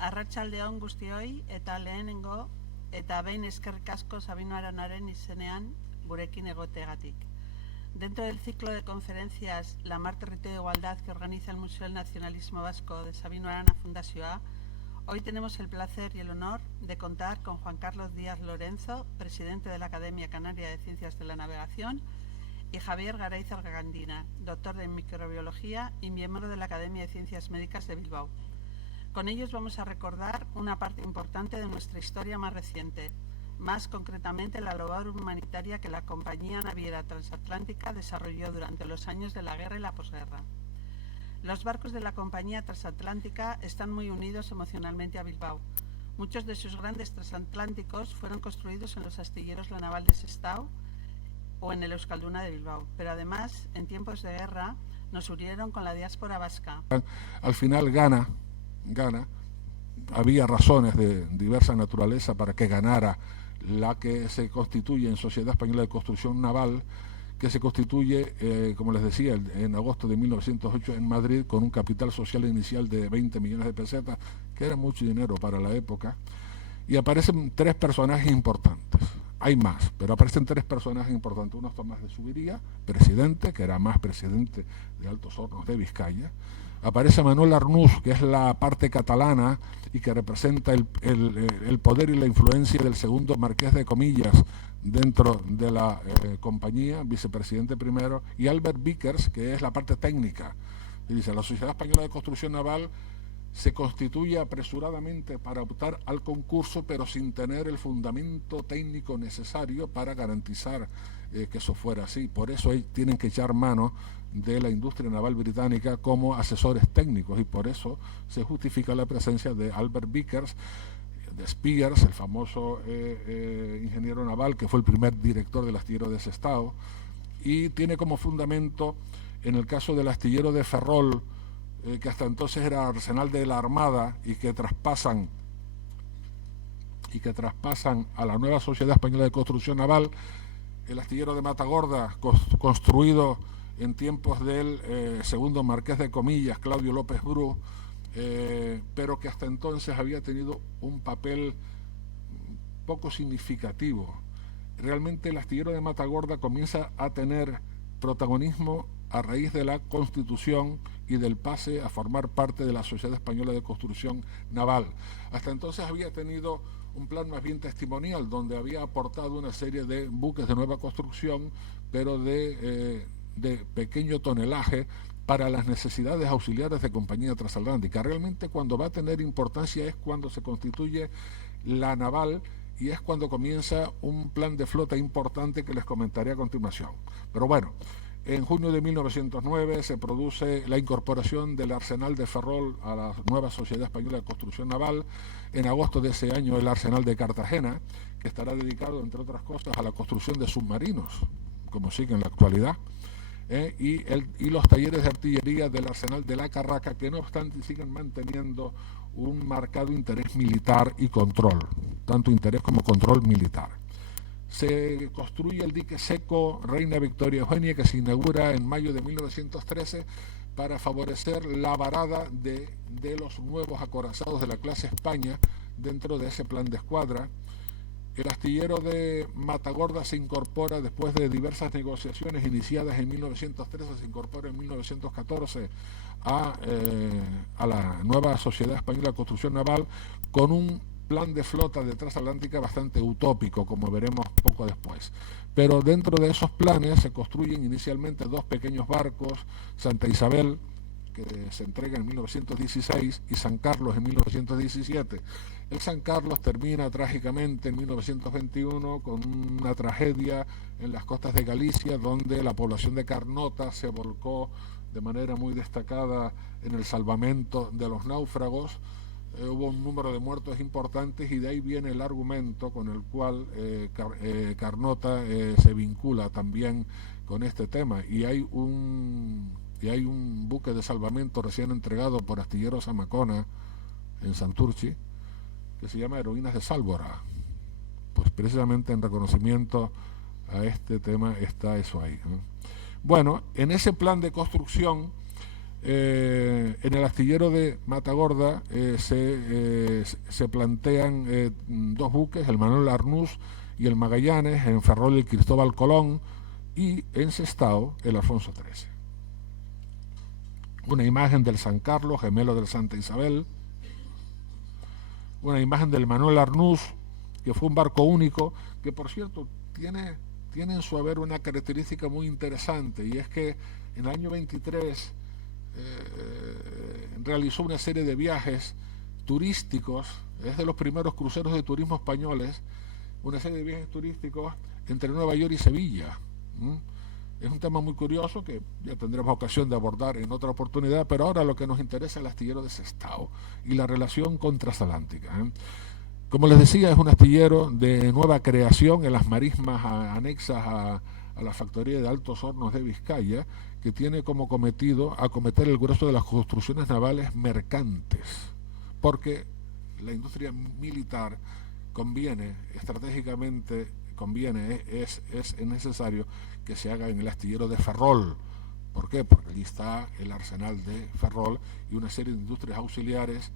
Arratsaldeon guztioi eta lehenengo eta behin eskerrik asko Sabino Aranaren izenean gurekin egoteagatik. Dentro del ciclo de conferencias La Mar, Territorio de Igualdad que organiza el Museo del Nacionalismo Vasco de Sabino Arana Fundazioa, hoy tenemos el placer y el honor de contar con Juan Carlos Díaz Lorenzo, presidente de la Academia Canaria de Ciencias de la Navegación, y Javier Garayza Gandina, doctor en microbiología y miembro de la Academia de Ciencias Médicas de Bilbao. Con ellos vamos a recordar una parte importante de nuestra historia más reciente, más concretamente la labor humanitaria que la Compañía Naviera Transatlántica desarrolló durante los años de la guerra y la posguerra. Los barcos de la Compañía Transatlántica están muy unidos emocionalmente a Bilbao. Muchos de sus grandes transatlánticos fueron construidos en los astilleros La Naval de Sestao o en el Euskalduna de Bilbao, pero además, en tiempos de guerra, nos unieron con la diáspora vasca. Al final gana, había razones de diversa naturaleza para que ganara la que se constituye en Sociedad Española de Construcción Naval, que se constituye, como les decía, en agosto de 1908 en Madrid, con un capital social inicial de 20 millones de pesetas, que era mucho dinero para la época, y aparecen tres personajes importantes. Hay más, pero aparecen tres personajes importantes. Uno es Tomás de Subiría, presidente, que era más presidente de Altos Hornos de Vizcaya. Aparece Manuel Arnús, que es la parte catalana y que representa el poder y la influencia del segundo marqués de Comillas dentro de la compañía, vicepresidente primero, y Albert Vickers, que es la parte técnica. Y dice, la Sociedad Española de Construcción Naval se constituye apresuradamente para optar al concurso, pero sin tener el fundamento técnico necesario para garantizar que eso fuera así. Por eso tienen que echar mano de la industria naval británica como asesores técnicos, y por eso se justifica la presencia de Albert Vickers, de Spiers, el famoso ingeniero naval que fue el primer director del astillero de Sestao, y tiene como fundamento, en el caso del astillero de Ferrol, que hasta entonces era arsenal de la Armada y que traspasan a la nueva Sociedad Española de Construcción Naval, el astillero de Matagorda, construido en tiempos del segundo marqués de Comillas, Claudio López Bru, pero que hasta entonces había tenido un papel poco significativo. Realmente el astillero de Matagorda comienza a tener protagonismo a raíz de la Constitución y del pase a formar parte de la Sociedad Española de Construcción Naval. Hasta entonces había tenido un plan más bien testimonial, donde había aportado una serie de buques de nueva construcción, pero de pequeño tonelaje para las necesidades auxiliares de Compañía Transatlántica. Realmente cuando va a tener importancia es cuando se constituye la naval, y es cuando comienza un plan de flota importante que les comentaré a continuación. Pero bueno, en junio de 1909 se produce la incorporación del arsenal de Ferrol a la nueva Sociedad Española de Construcción Naval. En agosto de ese año el arsenal de Cartagena, que estará dedicado, entre otras cosas, a la construcción de submarinos, como sigue en la actualidad, y los talleres de artillería del arsenal de la Carraca, que no obstante siguen manteniendo un marcado interés militar y control, tanto interés como control militar. Se construye el dique seco Reina Victoria Eugenia, que se inaugura en mayo de 1913 para favorecer la varada de los nuevos acorazados de la clase España dentro de ese plan de escuadra. El astillero de Matagorda se incorpora después de diversas negociaciones iniciadas en 1913, se incorpora en 1914 a la nueva Sociedad Española de Construcción Naval, con un plan de flota de transatlántica bastante utópico, como veremos poco después. Pero dentro de esos planes se construyen inicialmente dos pequeños barcos, Santa Isabel, que se entrega en 1916, y San Carlos en 1917. El San Carlos termina trágicamente en 1921 con una tragedia en las costas de Galicia, donde la población de Carnota se volcó de manera muy destacada en el salvamento de los náufragos. Hubo un número de muertos importantes, y de ahí viene el argumento con el cual Carnota se vincula también con este tema, y hay un buque de salvamento recién entregado por Astilleros Zamacona en Santurchi, que se llama Heroínas de Sálvora. Pues precisamente en reconocimiento a este tema está eso ahí, ¿no? Bueno, en ese plan de construcción En el astillero de Matagorda se plantean dos buques, el Manuel Arnús y el Magallanes, en Ferrol el Cristóbal Colón y en Sestao el Alfonso XIII. Una imagen del San Carlos, gemelo del Santa Isabel, una imagen del Manuel Arnús, que fue un barco único, que por cierto tiene en su haber una característica muy interesante, y es que en el año 23 realizó una serie de viajes turísticos, es de los primeros cruceros de turismo españoles, una serie de viajes turísticos entre Nueva York y Sevilla. Es un tema muy curioso que ya tendremos ocasión de abordar en otra oportunidad, pero ahora lo que nos interesa es el astillero de Sestao y la relación con transatlántica. Como les decía, es un astillero de nueva creación en las marismas anexas a la factoría de Altos Hornos de Vizcaya, que tiene como cometido acometer el grueso de las construcciones navales mercantes, porque la industria militar conviene, estratégicamente conviene, es necesario que se haga en el astillero de Ferrol. ¿Por qué? Porque allí está el arsenal de Ferrol y una serie de industrias auxiliares,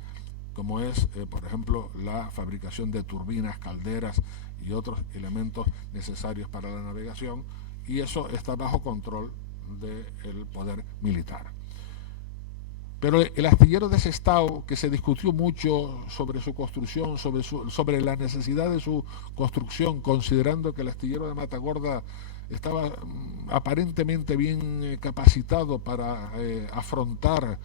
como es, por ejemplo, la fabricación de turbinas, calderas y otros elementos necesarios para la navegación, y eso está bajo control del poder militar. Pero el astillero de Sestao, que se discutió mucho sobre su construcción, sobre la necesidad de su construcción, considerando que el astillero de Matagorda estaba aparentemente bien capacitado para afrontar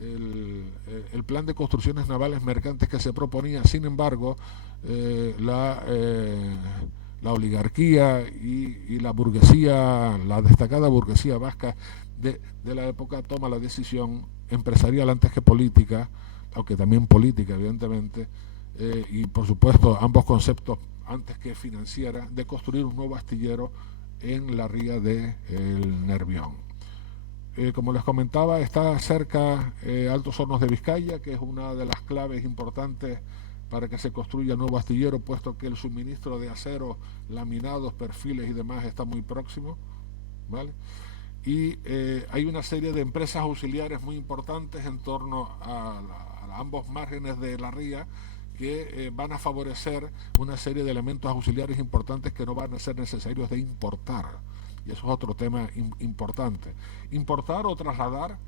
el plan de construcciones navales mercantes que se proponía. Sin embargo, la oligarquía y la burguesía, la destacada burguesía vasca de la época, toma la decisión empresarial antes que política, aunque también política evidentemente, y por supuesto ambos conceptos antes que financiera, de construir un nuevo astillero en la ría del Nervión. Como les comentaba, está cerca Altos Hornos de Vizcaya, que es una de las claves importantes para que se construya el nuevo astillero, puesto que el suministro de acero, laminados, perfiles y demás está muy próximo, ¿vale? Y hay una serie de empresas auxiliares muy importantes en torno a ambos márgenes de la ría, que van a favorecer una serie de elementos auxiliares importantes que no van a ser necesarios de importar. Y eso es otro tema importante. Importar o trasladar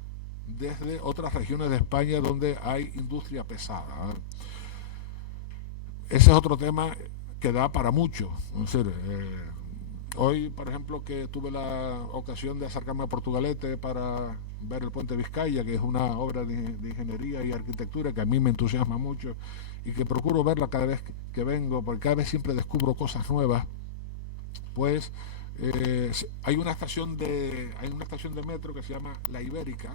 desde otras regiones de España donde hay industria pesada. Ese es otro tema que da para mucho. Es decir, hoy, por ejemplo, que tuve la ocasión de acercarme a Portugalete para ver el puente Vizcaya, que es una obra de ingeniería y arquitectura que a mí me entusiasma mucho y que procuro verla cada vez que vengo, porque cada vez siempre descubro cosas nuevas. Pues hay una estación de metro que se llama La Ibérica,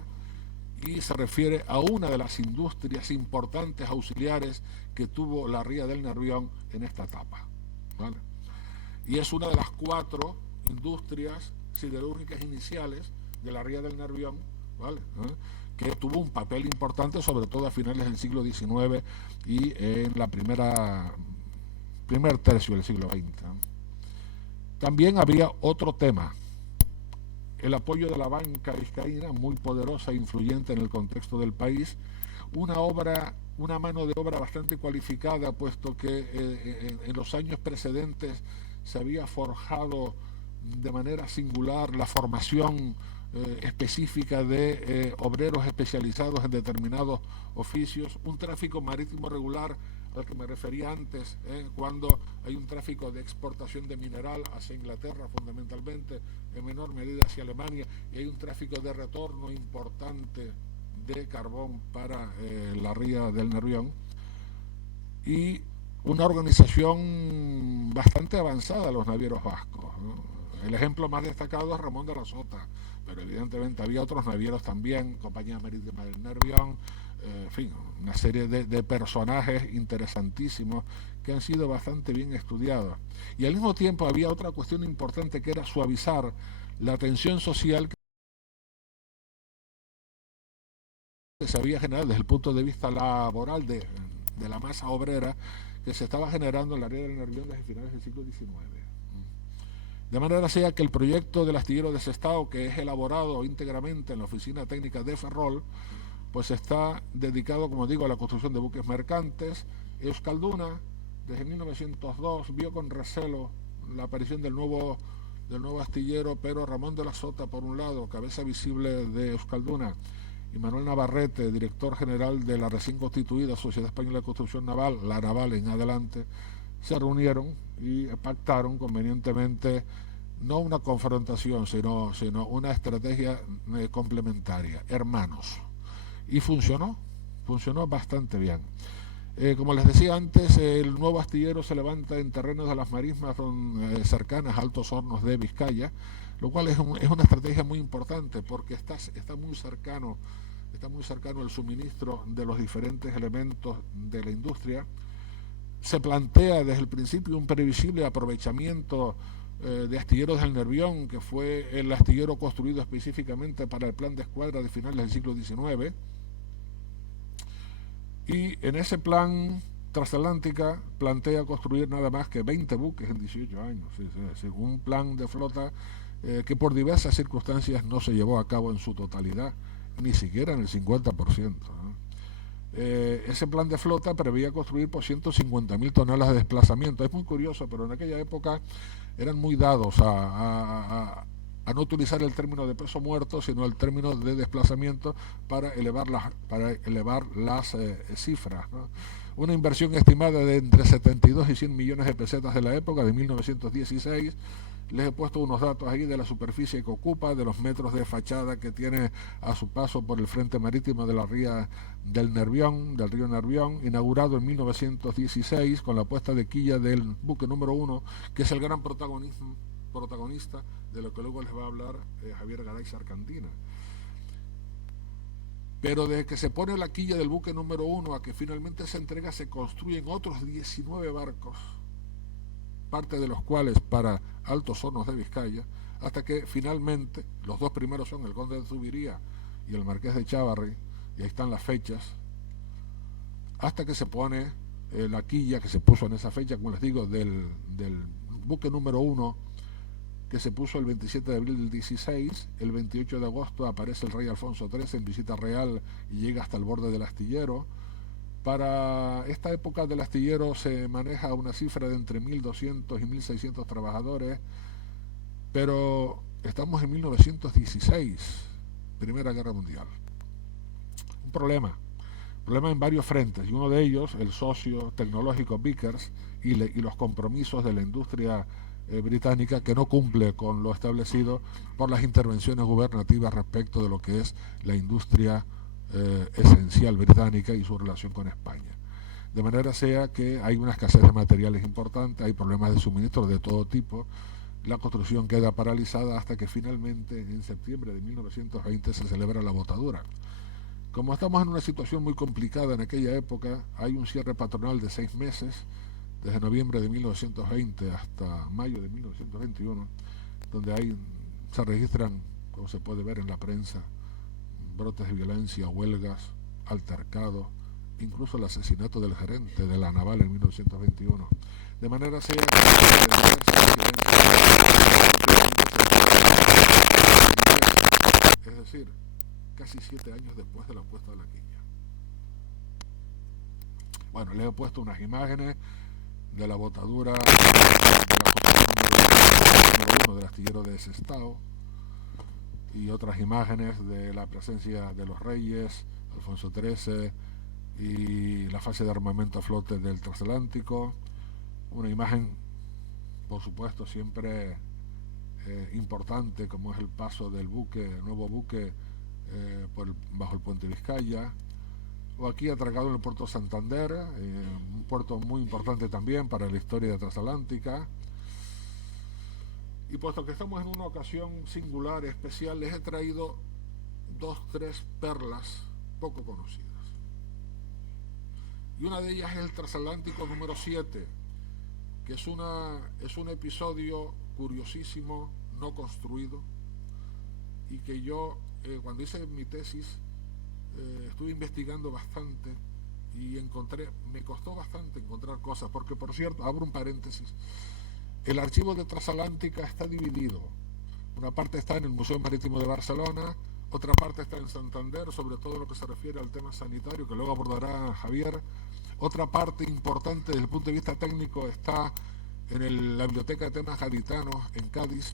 y se refiere a una de las industrias importantes auxiliares que tuvo la ría del Nervión en esta etapa, ¿vale? Y es una de las 4 industrias siderúrgicas iniciales de la ría del Nervión, ¿vale? Que tuvo un papel importante, sobre todo a finales del siglo XIX y en la primer tercio del siglo XX. También había otro tema: el apoyo de la banca vizcaína, muy poderosa e influyente en el contexto del país, una mano de obra bastante cualificada, puesto que en los años precedentes se había forjado de manera singular la formación específica de obreros especializados en determinados oficios, un tráfico marítimo regular al que me refería antes, cuando hay un tráfico de exportación de mineral hacia Inglaterra fundamentalmente, en menor medida hacia Alemania, y hay un tráfico de retorno importante de carbón para la ría del Nervión, y una organización bastante avanzada de los navieros vascos, ¿no? El ejemplo más destacado es Ramón de la Sota, pero evidentemente había otros navieros también, Compañía Marítima del Nervión, en fin, una serie de personajes interesantísimos que han sido bastante bien estudiados. Y al mismo tiempo había otra cuestión importante, que era suavizar la tensión social que se había generado desde el punto de vista laboral de la masa obrera que se estaba generando en la ría del Nervión desde finales del siglo XIX. De manera sea que el proyecto del astillero de Sestao, que es elaborado íntegramente en la oficina técnica de Ferrol, pues está dedicado, como digo, a la construcción de buques mercantes. Euskalduna, desde 1902, vio con recelo la aparición del nuevo astillero, pero Ramón de la Sota, por un lado, cabeza visible de Euskalduna, y Manuel Navarrete, director general de la recién constituida Sociedad Española de Construcción Naval, la Naval en adelante, se reunieron y pactaron convenientemente no una confrontación, sino una estrategia complementaria, hermanos. Y funcionó bastante bien. Como les decía antes, el nuevo astillero se levanta en terrenos de las marismas cercanas a Altos Hornos de Vizcaya, lo cual es una estrategia muy importante porque está muy cercano el suministro de los diferentes elementos de la industria. Se plantea desde el principio un previsible aprovechamiento de astilleros del Nervión, que fue el astillero construido específicamente para el plan de escuadra de finales del siglo XIX. Y en ese plan Transatlántica plantea construir nada más que 20 buques en 18 años. Es un plan de flota que por diversas circunstancias no se llevó a cabo en su totalidad, ni siquiera en el 50%, ¿no? Ese plan de flota preveía construir por 150.000 toneladas de desplazamiento. Es muy curioso, pero en aquella época eran muy dados a no utilizar el término de peso muerto, sino el término de desplazamiento para elevar las cifras, ¿no? Una inversión estimada de entre 72 y 100 millones de pesetas de la época, de 1916. Les he puesto unos datos ahí de la superficie que ocupa, de los metros de fachada que tiene a su paso por el frente marítimo de la ría del río Nervión, inaugurado en 1916 con la puesta de quilla del buque número 1, que es el gran protagonista de lo que luego les va a hablar Javier Garay Sarcantina. Pero desde que se pone la quilla del buque número 1 a que finalmente se entrega, se construyen otros 19 barcos, parte de los cuales para Altos Hornos de Vizcaya, hasta que finalmente los dos primeros son el Conde de Zubiría y el Marqués de Chávarri, y ahí están las fechas, hasta que se pone la quilla que se puso en esa fecha, como les digo, del buque número 1, que se puso el 27 de abril del 16. El 28 de agosto aparece el rey Alfonso XIII en visita real y llega hasta el borde del astillero. Para esta época del astillero se maneja una cifra de entre 1.200 y 1.600 trabajadores, pero estamos en 1916, Primera Guerra Mundial. Un problema en varios frentes, y uno de ellos, el socio tecnológico Vickers y los compromisos de la industria británica, que no cumple con lo establecido por las intervenciones gubernativas respecto de lo que es la industria esencial británica y su relación con España. De manera sea que hay una escasez de materiales importante, hay problemas de suministro de todo tipo, la construcción queda paralizada hasta que finalmente en septiembre de 1920 se celebra la botadura. Como estamos en una situación muy complicada en aquella época, hay un cierre patronal de 6 meses, desde noviembre de 1920 hasta mayo de 1921, donde se registran, como se puede ver en la prensa, brotes de violencia, huelgas, altercados, incluso el asesinato del gerente de la Naval en 1921. De manera sea que es decir, casi 7 años después de la puesta de la quilla. Bueno, les he puesto unas imágenes de la botadura del astillero de Sestao y otras imágenes de la presencia de los reyes, Alfonso XIII, y la fase de armamento a flote del transatlántico. Una imagen, por supuesto, siempre importante, como es el paso del nuevo buque bajo el puente Vizcaya, o aquí atracado en el puerto Santander, un puerto muy importante también para la historia de Transatlántica. Y puesto que estamos en una ocasión singular, especial, les he traído 2-3 perlas poco conocidas. Y una de ellas es el Transatlántico número 7, que es un episodio curiosísimo, no construido, y que yo, cuando hice mi tesis, estuve investigando bastante y me costó bastante encontrar cosas, porque, por cierto, abro un paréntesis, El archivo de Transatlántica está dividido. Una parte está en el Museo Marítimo de Barcelona, otra parte está en Santander, sobre todo lo que se refiere al tema sanitario, que luego abordará Javier. Otra parte importante desde el punto de vista técnico está en la Biblioteca de Temas Gaditanos en Cádiz,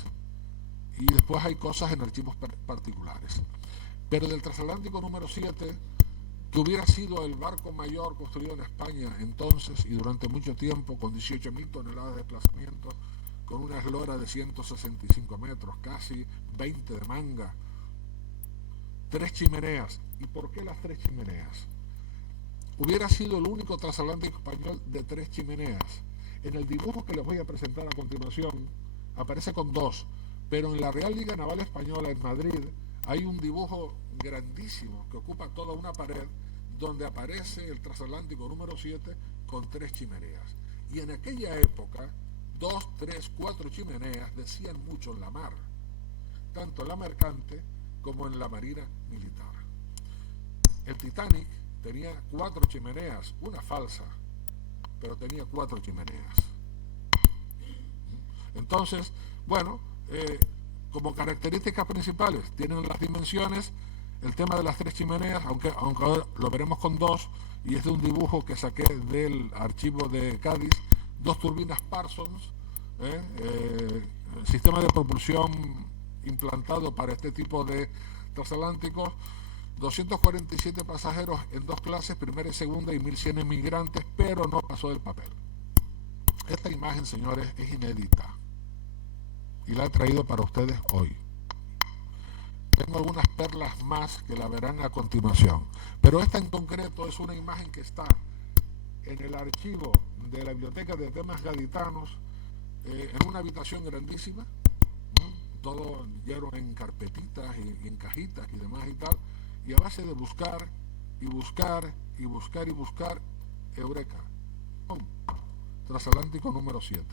y después hay cosas en archivos particulares. Pero del transatlántico número 7, que hubiera sido el barco mayor construido en España entonces y durante mucho tiempo, con 18.000 toneladas de desplazamiento, con una eslora de 165 metros, casi 20 de manga, 3 chimeneas. ¿Y por qué las 3 chimeneas? Hubiera sido el único transatlántico español de 3 chimeneas. En el dibujo que les voy a presentar a continuación aparece con 2, pero en la Real Liga Naval Española en Madrid hay un dibujo grandísimo que ocupa toda una pared donde aparece el transatlántico número 7 con 3 chimeneas. Y en aquella época 2, 3, 4 chimeneas decían mucho en la mar, tanto en la mercante como en la marina militar. El Titanic tenía 4 chimeneas, una falsa, pero tenía 4 chimeneas. Entonces, bueno, como características principales tienen las dimensiones, el tema de las 3 chimeneas, aunque ahora lo veremos con 2, y es de un dibujo que saqué del archivo de Cádiz, 2 turbinas Parsons, sistema de propulsión implantado para este tipo de transatlánticos, 247 pasajeros en 2 clases, primera y segunda, y 1.100 emigrantes, pero no pasó del papel. Esta imagen, señores, es inédita y la he traído para ustedes hoy. Tengo algunas perlas más que la verán a continuación, pero esta en concreto es una imagen que está en el archivo de la Biblioteca de Temas Gaditanos, en una habitación grandísima, todo lleno en carpetitas y en cajitas y demás y tal, y a base de buscar y buscar y buscar y buscar, eureka, ¡pum! Transatlántico número 7,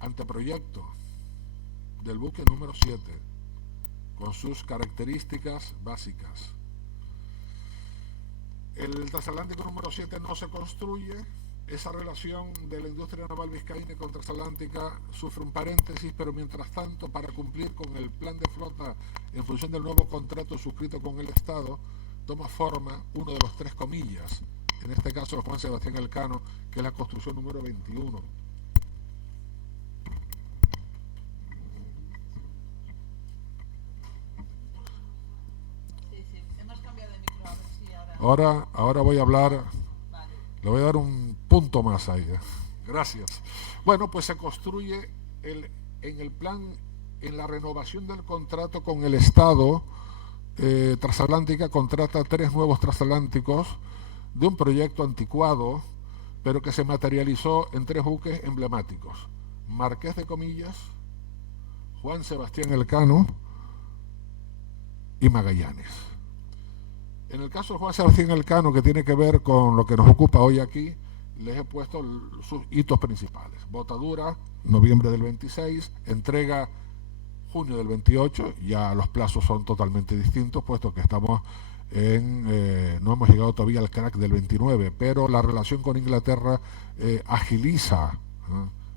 anteproyecto del buque número 7, con sus características básicas. El transatlántico número 7 no se construye. Esa relación de la industria naval vizcaína con transatlántica sufre un paréntesis, pero mientras tanto, para cumplir con el plan de flota en función del nuevo contrato suscrito con el Estado, toma forma uno de los 3 comillas, en este caso Juan Sebastián Elcano, que es la construcción número 21. Ahora voy a hablar, le voy a dar un punto más ahí. Gracias. Bueno, pues se construye en el plan, en la renovación del contrato con el Estado, Transatlántica contrata 3 nuevos transatlánticos de un proyecto anticuado, pero que se materializó en 3 buques emblemáticos: Marqués de Comillas, Juan Sebastián Elcano y Magallanes. En el caso de Juan Sebastián Elcano, que tiene que ver con lo que nos ocupa hoy aquí, les he puesto sus hitos principales. Botadura, noviembre del 26, entrega junio del 28, ya los plazos son totalmente distintos, puesto que estamos no hemos llegado todavía al crack del 29, pero la relación con Inglaterra agiliza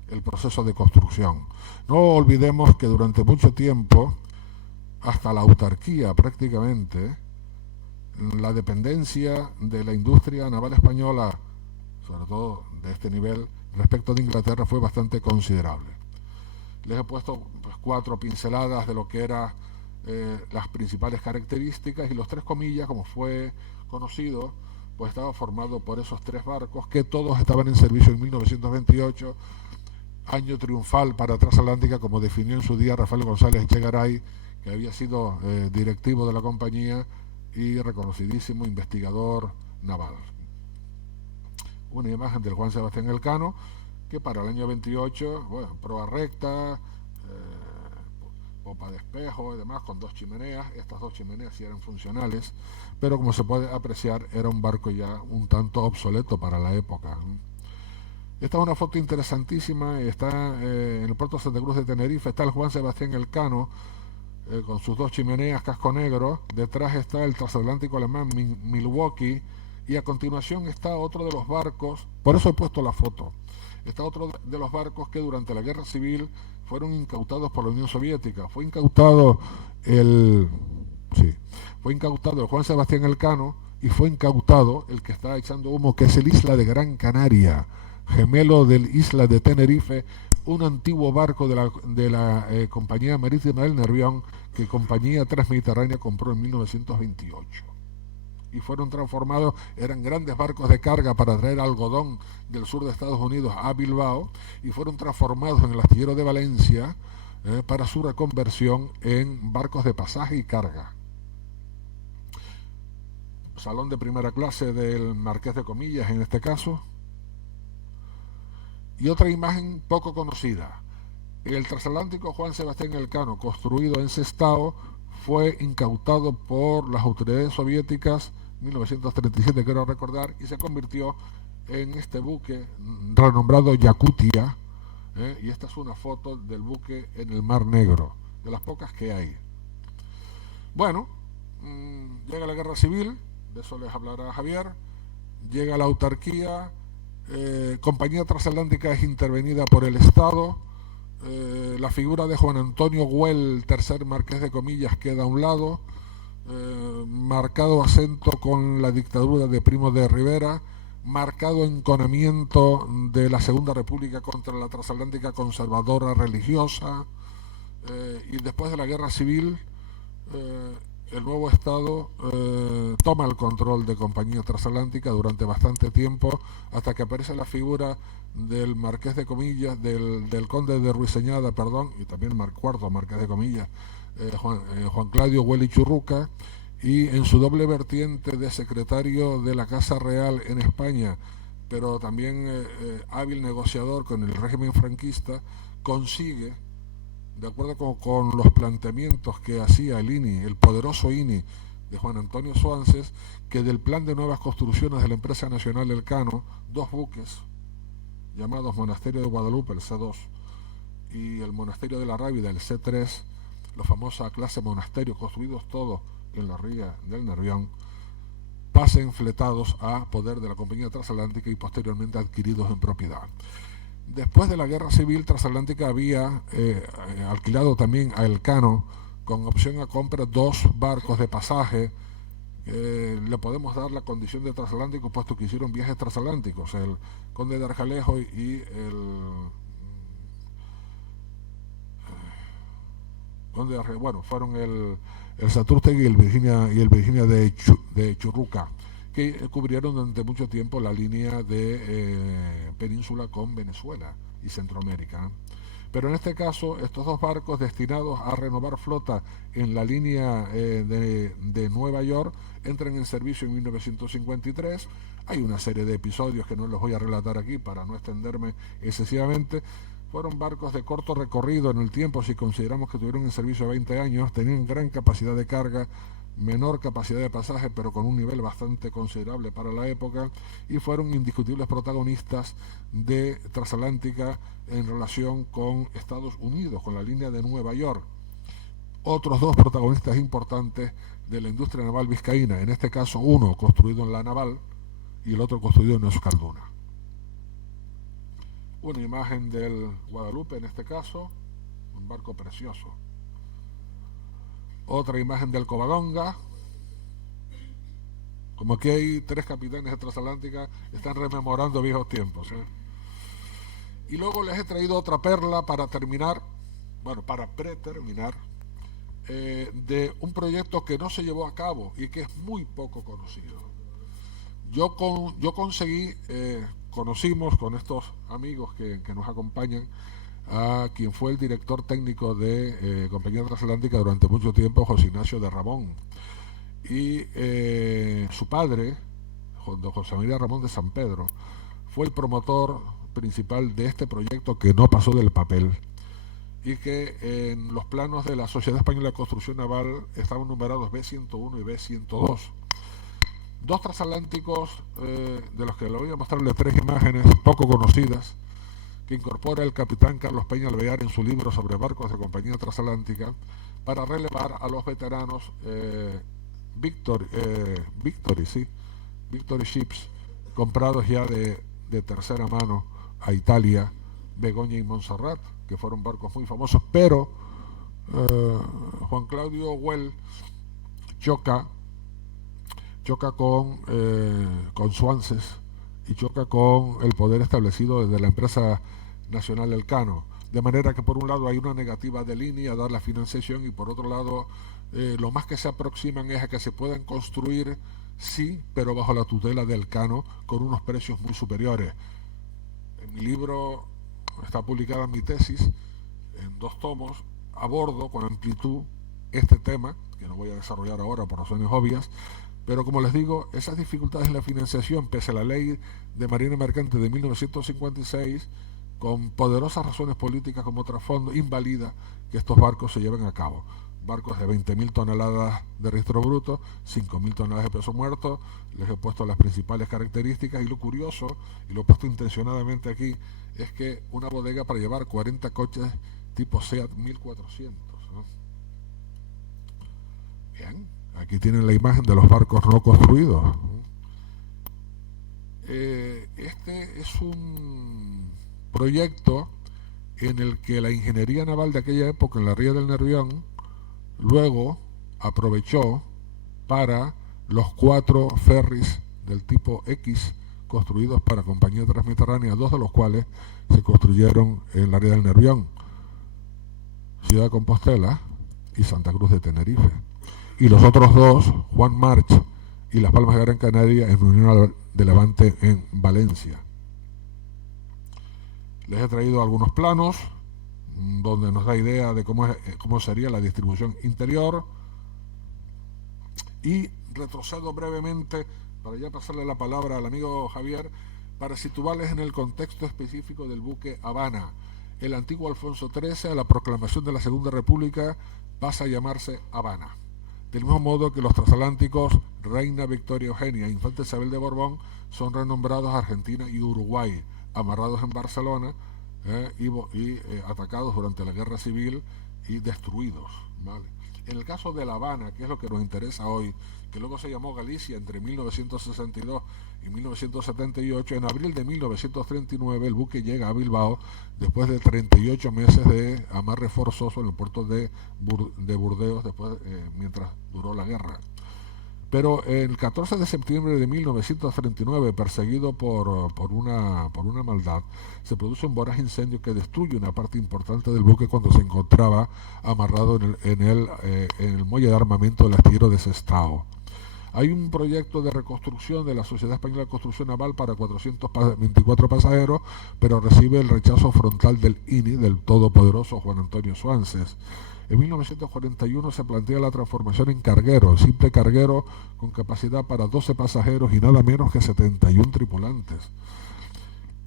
el proceso de construcción. No olvidemos que durante mucho tiempo, hasta la autarquía prácticamente, la dependencia de la industria naval española, sobre todo de este nivel, respecto de Inglaterra fue bastante considerable. Les he puesto 4 pinceladas de lo que eran las principales características, y los 3 comillas, como fue conocido, pues estaba formado por esos 3 barcos que todos estaban en servicio en 1928, año triunfal para Transatlántica, como definió en su día Rafael González Echegaray, que había sido directivo de la compañía y reconocidísimo investigador naval. Una imagen del Juan Sebastián Elcano, que para el año 28, bueno, proa recta, popa de espejo y demás, con 2 chimeneas. Estas 2 chimeneas sí eran funcionales, pero como se puede apreciar, era un barco ya un tanto obsoleto para la época. Esta es una foto interesantísima, está en el puerto de Santa Cruz de Tenerife. Está el Juan Sebastián Elcano, con sus 2 chimeneas, casco negro. Detrás está el transatlántico alemán Milwaukee, y a continuación está otro de los barcos, por eso he puesto la foto, está otro de los barcos que durante la Guerra Civil fueron incautados por la Unión Soviética. Fue incautado el Juan Sebastián Elcano y fue incautado el que está echando humo, que es el Isla de Gran Canaria, gemelo del Isla de Tenerife, un antiguo barco de la Compañía Marítima del Nervión que Compañía Transmediterránea compró en 1928. Y fueron transformados, eran grandes barcos de carga para traer algodón del sur de Estados Unidos a Bilbao, y fueron transformados en el astillero de Valencia para su reconversión en barcos de pasaje y carga. Salón de primera clase del Marqués de Comillas en este caso. Y otra imagen poco conocida: el transatlántico Juan Sebastián Elcano, construido en Sestao, fue incautado por las autoridades soviéticas en 1937, quiero recordar, y se convirtió en este buque renombrado Yakutia, y esta es una foto del buque en el Mar Negro, de las pocas que hay. Bueno, llega la Guerra Civil, de eso les hablará Javier, llega la autarquía, Compañía Transatlántica es intervenida por el Estado, la figura de Juan Antonio Güell, tercer Marqués de Comillas, queda a un lado, marcado acento con la dictadura de Primo de Rivera, marcado enconamiento de la Segunda República contra la transatlántica conservadora religiosa, y después de la Guerra Civil el nuevo Estado toma el control de Compañía Transatlántica durante bastante tiempo, hasta que aparece la figura del Marqués de Comillas, del Conde de Ruiseñada, y también cuarto Marqués de Comillas, Juan Claudio Güell y Churruca, y en su doble vertiente de secretario de la Casa Real en España, pero también hábil negociador con el régimen franquista, consigue, de acuerdo con los planteamientos que hacía el INI, el poderoso INI de Juan Antonio Suances, que del plan de nuevas construcciones de la empresa nacional Elcano, dos buques llamados Monasterio de Guadalupe, el C2, y el Monasterio de la Rábida, el C3, la famosa clase monasterio, construidos todos en la ría del Nervión, pasen fletados a poder de la Compañía Transatlántica y posteriormente adquiridos en propiedad. Después de la Guerra Civil, Transatlántica había alquilado también a Elcano con opción a compra dos barcos de pasaje. Le podemos dar la condición de transatlántico puesto que hicieron viajes transatlánticos, el Conde de Arjalejo y el Conde de Arjalejo, bueno, fueron el Saturtegui y el Virginia de Churruca, que cubrieron durante mucho tiempo la línea de península con Venezuela y Centroamérica. Pero en este caso, estos dos barcos destinados a renovar flota en la línea de Nueva York entran en servicio en 1953. Hay una serie de episodios que no los voy a relatar aquí para no extenderme excesivamente. Fueron barcos de corto recorrido en el tiempo, si consideramos que tuvieron en servicio 20 años, tenían gran capacidad de carga, menor capacidad de pasaje, pero con un nivel bastante considerable para la época, y fueron indiscutibles protagonistas de Transatlántica en relación con Estados Unidos, con la línea de Nueva York. Otros dos protagonistas importantes de la industria naval vizcaína, en este caso uno construido en La Naval y el otro construido en Euskalduna. Una imagen del Guadalupe, en este caso, un barco precioso. Otra imagen del Covadonga. Como que hay tres capitanes de Transatlántica, están rememorando viejos tiempos. Y luego les he traído otra perla para terminar, para preterminar, de un proyecto que no se llevó a cabo y que es muy poco conocido. Yo conocimos con estos amigos que nos acompañan a quien fue el director técnico de Compañía Transatlántica durante mucho tiempo, José Ignacio de Ramón, y su padre, don José María Ramón de San Pedro, fue el promotor principal de este proyecto que no pasó del papel y que en los planos de la Sociedad Española de Construcción Naval estaban numerados B101 y B102. Dos transatlánticos de los que le voy a mostrarle tres imágenes poco conocidas, que incorpora el capitán Carlos Peña Alvear en su libro sobre barcos de Compañía Transatlántica, para relevar a los veteranos Victory Ships, comprados ya de tercera mano a Italia, Begoña y Montserrat, que fueron barcos muy famosos, pero Juan Claudio Güell choca con Suances y choca con el poder establecido desde la empresa nacional Elcano, de manera que por un lado hay una negativa de línea a dar la financiación y por otro lado lo más que se aproximan es a que se puedan construir, sí, pero bajo la tutela de Elcano con unos precios muy superiores. En mi libro está publicada mi tesis en 2 tomos, abordo con amplitud este tema, que no voy a desarrollar ahora por razones obvias, pero como les digo, esas dificultades en la financiación, pese a la ley de Marina Mercante de 1956, con poderosas razones políticas como trasfondo, invalida que estos barcos se lleven a cabo. Barcos de 20.000 toneladas de registro bruto, 5.000 toneladas de peso muerto, les he puesto las principales características y lo curioso, y lo he puesto intencionadamente aquí, es que una bodega para llevar 40 coches tipo SEAT 1400, ¿no? Bien, aquí tienen la imagen de los barcos no construidos. Este es un proyecto en el que la ingeniería naval de aquella época en la ría del Nervión luego aprovechó para los 4 ferries del tipo X construidos para Compañía Transmediterránea, 2 de los cuales se construyeron en la ría del Nervión, Ciudad de Compostela y Santa Cruz de Tenerife, y los otros 2, Juan March y Las Palmas de Gran Canaria, en Unión de Levante en Valencia. Les he traído algunos planos donde nos da idea de cómo sería la distribución interior, y retrocedo brevemente para ya pasarle la palabra al amigo Javier para situarles en el contexto específico del buque Habana. El antiguo Alfonso XIII, a la proclamación de la Segunda República, pasa a llamarse Habana. Del mismo modo que los transatlánticos Reina Victoria Eugenia e Infanta Isabel de Borbón son renombrados Argentina y Uruguay, amarrados en Barcelona y atacados durante la Guerra Civil y destruidos, ¿vale? En el caso de La Habana, que es lo que nos interesa hoy, que luego se llamó Galicia entre 1962 y 1978, en abril de 1939 el buque llega a Bilbao después de 38 meses de amarre forzoso en el puerto de Burdeos, mientras duró la guerra. Pero el 14 de septiembre de 1939, perseguido por una maldad, se produce un voraz incendio que destruye una parte importante del buque cuando se encontraba amarrado en el muelle de armamento del astillero de Sestao. Hay un proyecto de reconstrucción de la Sociedad Española de Construcción Naval para 424 pasajeros, pero recibe el rechazo frontal del INI, del todopoderoso Juan Antonio Suances. En 1941 se plantea la transformación en carguero, simple carguero con capacidad para 12 pasajeros y nada menos que 71 tripulantes.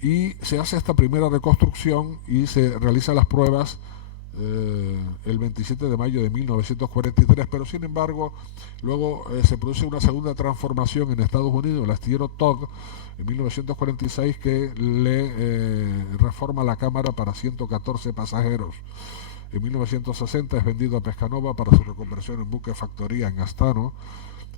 Y se hace esta primera reconstrucción y se realizan las pruebas el 27 de mayo de 1943, pero sin embargo luego se produce una segunda transformación en Estados Unidos, el astillero Todd, en 1946, que le reforma la cámara para 114 pasajeros. En 1960 es vendido a Pescanova para su reconversión en buque factoría en Astano,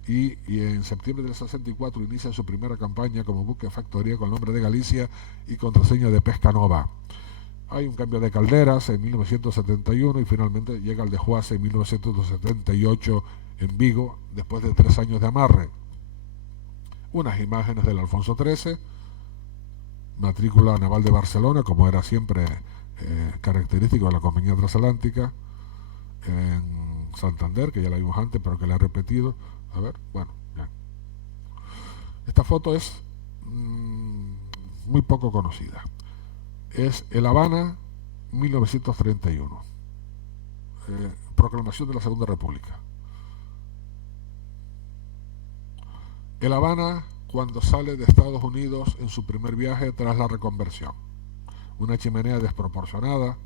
y en septiembre del 64 inicia su primera campaña como buque factoría con el nombre de Galicia y contraseña de Pescanova. Hay un cambio de calderas en 1971 y finalmente llega el de Juárez en 1978 en Vigo, después de 3 años de amarre. Unas imágenes del Alfonso XIII, matrícula naval de Barcelona, como era siempre característico de la Compañía Transatlántica, en Santander, que ya la vimos antes, pero que la he repetido. A ver, bueno, ya. Esta foto es muy poco conocida. Es el Habana 1931, proclamación de la Segunda República. El Habana cuando sale de Estados Unidos en su primer viaje tras la reconversión. Una chimenea desproporcionada,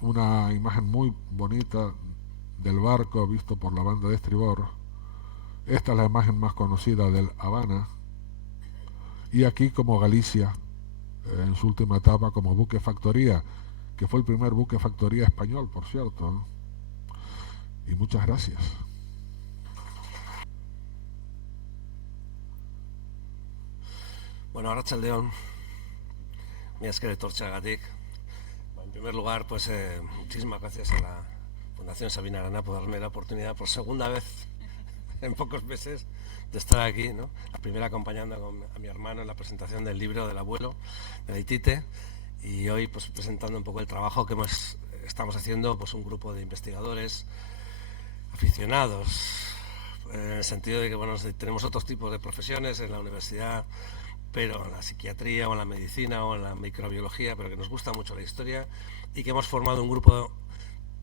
una imagen muy bonita del barco visto por la banda de estribor. Esta es la imagen más conocida del Habana. Y aquí como Galicia, en su última etapa como buque factoría, que fue el primer buque factoría español, por cierto, ¿no? Y muchas gracias. Bueno, arratsaldeon. mi esker etortzeagatik. En primer lugar, pues muchísimas gracias a la Fundación Sabina Arana por darme la oportunidad por segunda vez en pocos meses de estar aquí, ¿no? La primera acompañando a mi hermano en la presentación del libro del abuelo, de la Itite, y hoy pues presentando un poco el trabajo que estamos haciendo, pues un grupo de investigadores aficionados, en el sentido de que bueno, tenemos otros tipos de profesiones en la universidad, pero en la psiquiatría o en la medicina o en la microbiología, pero que nos gusta mucho la historia y que hemos formado un grupo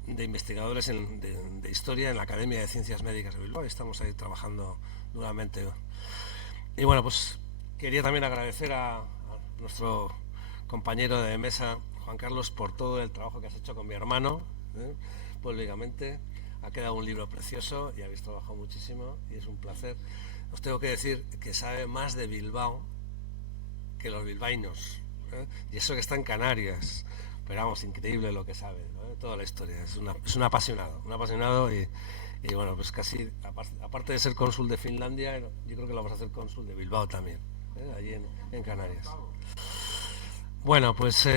de investigadores de historia en la Academia de Ciencias Médicas de Bilbao y estamos ahí trabajando duramente. Y bueno, pues quería también agradecer a nuestro compañero de mesa, Juan Carlos, por todo el trabajo que has hecho con mi hermano, públicamente. Ha quedado un libro precioso y habéis trabajado muchísimo y es un placer. Os tengo que decir que sabe más de Bilbao que los bilbaínos, y eso que está en Canarias, pero vamos, increíble lo que sabe, ¿no? Toda la historia, es un apasionado y bueno, pues casi, aparte de ser cónsul de Finlandia, yo creo que lo vamos a hacer cónsul de Bilbao también, allí en Canarias. Bueno, pues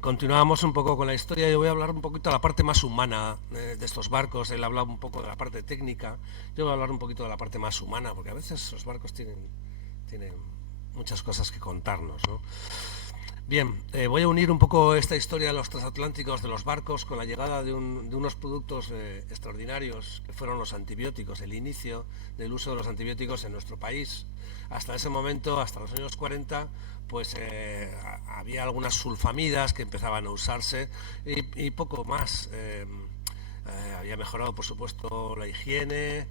continuamos un poco con la historia. Yo voy a hablar un poquito de la parte más humana de estos barcos. Él ha hablado un poco de la parte técnica, yo voy a hablar un poquito de la parte más humana, porque a veces los barcos tienen muchas cosas que contarnos, ¿no? Bien, voy a unir un poco esta historia de los transatlánticos, de los barcos, con la llegada de unos productos extraordinarios que fueron los antibióticos, el inicio del uso de los antibióticos en nuestro país. Hasta ese momento, hasta los años 40, pues había algunas sulfamidas que empezaban a usarse y poco más. Había mejorado, por supuesto, la higiene,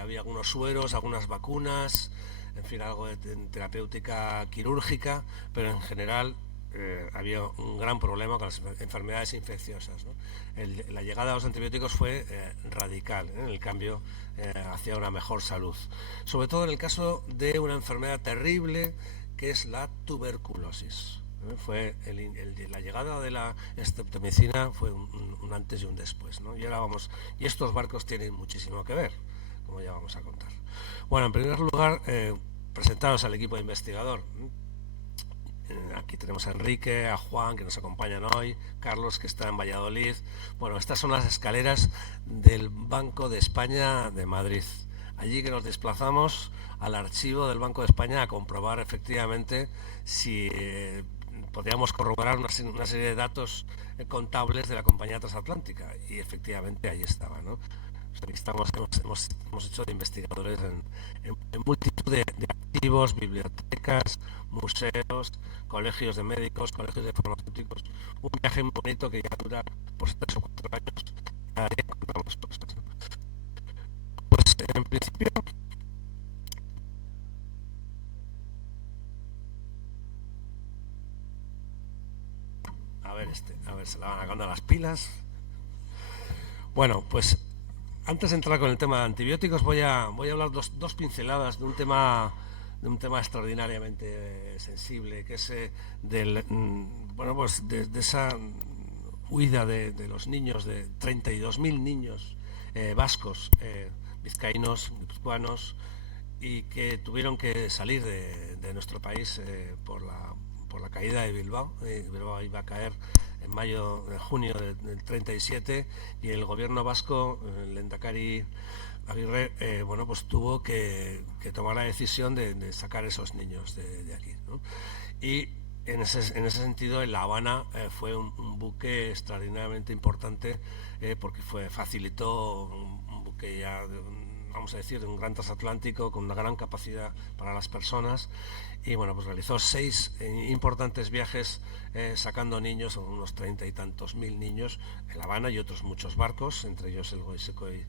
había algunos sueros, algunas vacunas, en fin, algo de terapéutica quirúrgica, pero en general había un gran problema con las enfermedades infecciosas, ¿no? La llegada de los antibióticos fue radical en el cambio hacia una mejor salud, sobre todo en el caso de una enfermedad terrible que es la tuberculosis. La llegada de la streptomicina fue un antes y un después, ¿no? Y ahora vamos, y estos barcos tienen muchísimo que ver, como ya vamos a contar. Bueno, en primer lugar, presentaros al equipo de investigador. Aquí tenemos a Enrique, a Juan, que nos acompañan hoy, Carlos, que está en Valladolid. Bueno, estas son las escaleras del Banco de España de Madrid. Allí que nos desplazamos al archivo del Banco de España a comprobar efectivamente si podíamos corroborar una serie de datos contables de la compañía transatlántica. Y efectivamente ahí estaba, ¿no? Hemos hecho de investigadores en multitud de archivos, bibliotecas, museos, colegios de médicos, colegios de farmacéuticos. Un viaje muy bonito que ya dura pues 3 o 4 años. Cada día encontramos cosas, ¿no? Pues en principio, a ver, se la van acabando las pilas. Bueno, pues antes de entrar con el tema de antibióticos, voy a hablar dos pinceladas de un tema extraordinariamente sensible, que es de esa huida de los niños, de 32.000 niños vascos, vizcaínos, guipuzcoanos, y que tuvieron que salir de nuestro país por la caída de Bilbao. Bilbao iba a caer en junio del 37 y el gobierno vasco, el Lehendakari Aguirre, pues tuvo que tomar la decisión de sacar esos niños de aquí, ¿no? Y en ese sentido, en La Habana fue un buque extraordinariamente importante porque facilitó un buque ya, vamos a decir, de un gran transatlántico con una gran capacidad para las personas. Y bueno, pues realizó 6 importantes viajes sacando niños, unos 30 y tantos mil niños en La Habana y otros muchos barcos, entre ellos el Goiseco y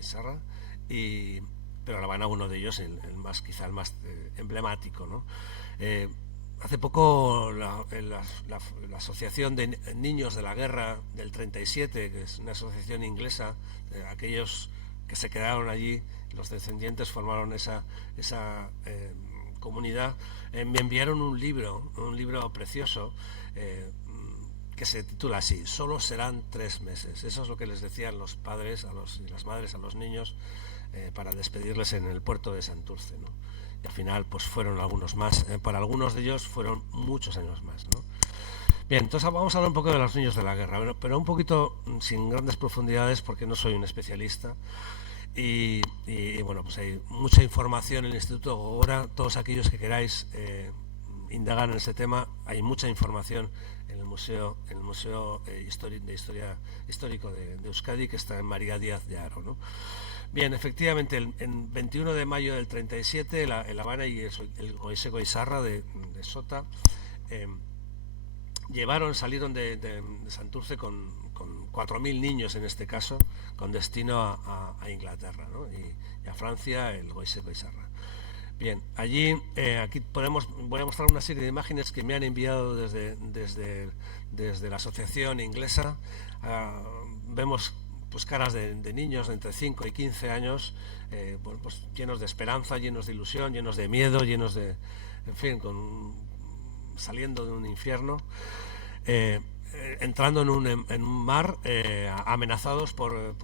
Sarra, pero La Habana uno de ellos, quizá el más emblemático, ¿no? Hace poco la Asociación de Niños de la Guerra del 37, que es una asociación inglesa, aquellos que se quedaron allí, los descendientes formaron esa comunidad, me enviaron un libro precioso que se titula así: Solo serán 3 meses. Eso es lo que les decían los padres y las madres a los niños para despedirles en el puerto de Santurce, ¿no? Y al final pues fueron algunos más, para algunos de ellos fueron muchos años más, ¿no? Bien, entonces vamos a hablar un poco de los niños de la guerra, pero un poquito sin grandes profundidades porque no soy un especialista. Y bueno, pues hay mucha información en el Instituto Gogora. Todos aquellos que queráis indagar en ese tema, hay mucha información en el Museo Histórico de Euskadi, que está en María Díaz de Haro, ¿no? Bien, efectivamente, el 21 de mayo del 37, el Habana y el Goiseco Izarra de Sota salieron de Santurce con 4.000 niños, en este caso, con destino a Inglaterra, ¿no? y a Francia, el Goiseco Izarra. Bien, allí, aquí voy a mostrar una serie de imágenes que me han enviado desde la asociación inglesa. Vemos pues caras de niños de entre 5 y 15 años, bueno, pues llenos de esperanza, llenos de ilusión, llenos de miedo, llenos de, en fin, saliendo de un infierno, entrando en un mar, amenazados por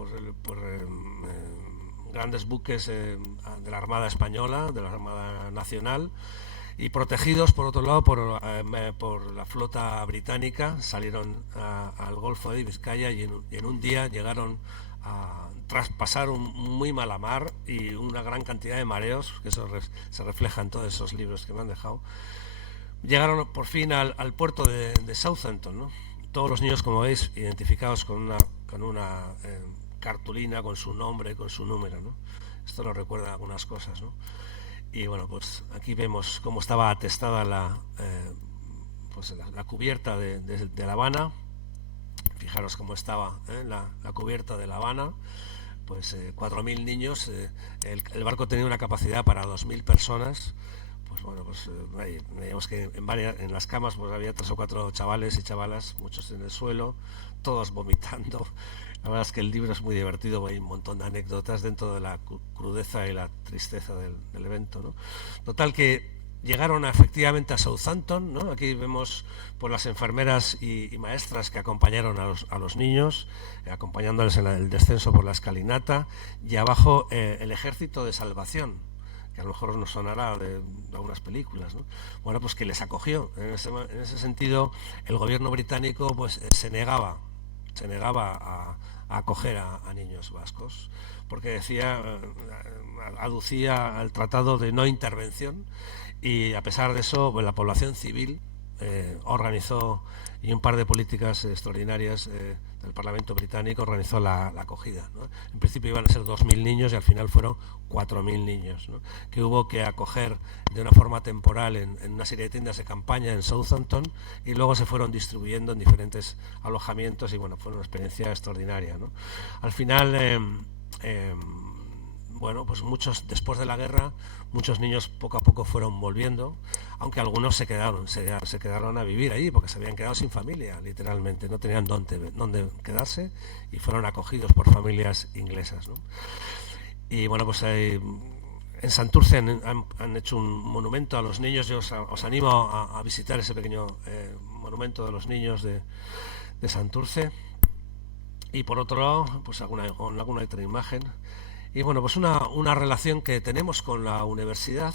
grandes buques de la Armada Española, de la Armada Nacional, y protegidos por otro lado por la flota británica. Salieron al Golfo de Vizcaya y en un día llegaron a traspasar un muy mala mar y una gran cantidad de mareos, que eso se refleja en todos esos libros que me han dejado. Llegaron por fin al puerto de Southampton, ¿no? Todos los niños, como veis, identificados con una cartulina, con su nombre, con su número, ¿no? Esto nos recuerda algunas cosas, ¿no? Y bueno, pues aquí vemos cómo estaba atestada la cubierta de La Habana. Fijaros cómo estaba la cubierta de La Habana. Pues 4.000 niños. El barco tenía una capacidad para 2.000 personas. Pues bueno, pues veíamos que en las camas pues había 3 o 4 chavales y chavalas, muchos en el suelo, todos vomitando. La verdad es que el libro es muy divertido, hay un montón de anécdotas dentro de la crudeza y la tristeza del evento, ¿no? Total que llegaron efectivamente a Southampton, ¿no? Aquí vemos pues las enfermeras y maestras que acompañaron a los niños, acompañándoles en el descenso por la escalinata, y abajo el ejército de salvación, que a lo mejor nos sonará de algunas películas, ¿no? Bueno, pues que les acogió. En ese sentido, el gobierno británico pues se negaba a acoger a niños vascos, porque aducía al tratado de no intervención, y a pesar de eso, pues, la población civil organizó, y un par de políticas extraordinarias del Parlamento británico organizó la acogida, ¿no? En principio iban a ser 2.000 niños y al final fueron 4.000 niños, ¿no? Que hubo que acoger de una forma temporal en una serie de tiendas de campaña en Southampton, y luego se fueron distribuyendo en diferentes alojamientos, y bueno, fue una experiencia extraordinaria, ¿no? Al final, bueno, pues después de la guerra, muchos niños poco a poco fueron volviendo, aunque algunos se quedaron a vivir allí porque se habían quedado sin familia, literalmente, no tenían dónde quedarse, y fueron acogidos por familias inglesas, ¿no? Y bueno, pues en Santurce han hecho un monumento a los niños. Yo os animo a visitar ese pequeño monumento de los niños de Santurce. Y por otro lado, pues alguna otra imagen. Y bueno, pues una relación que tenemos con la universidad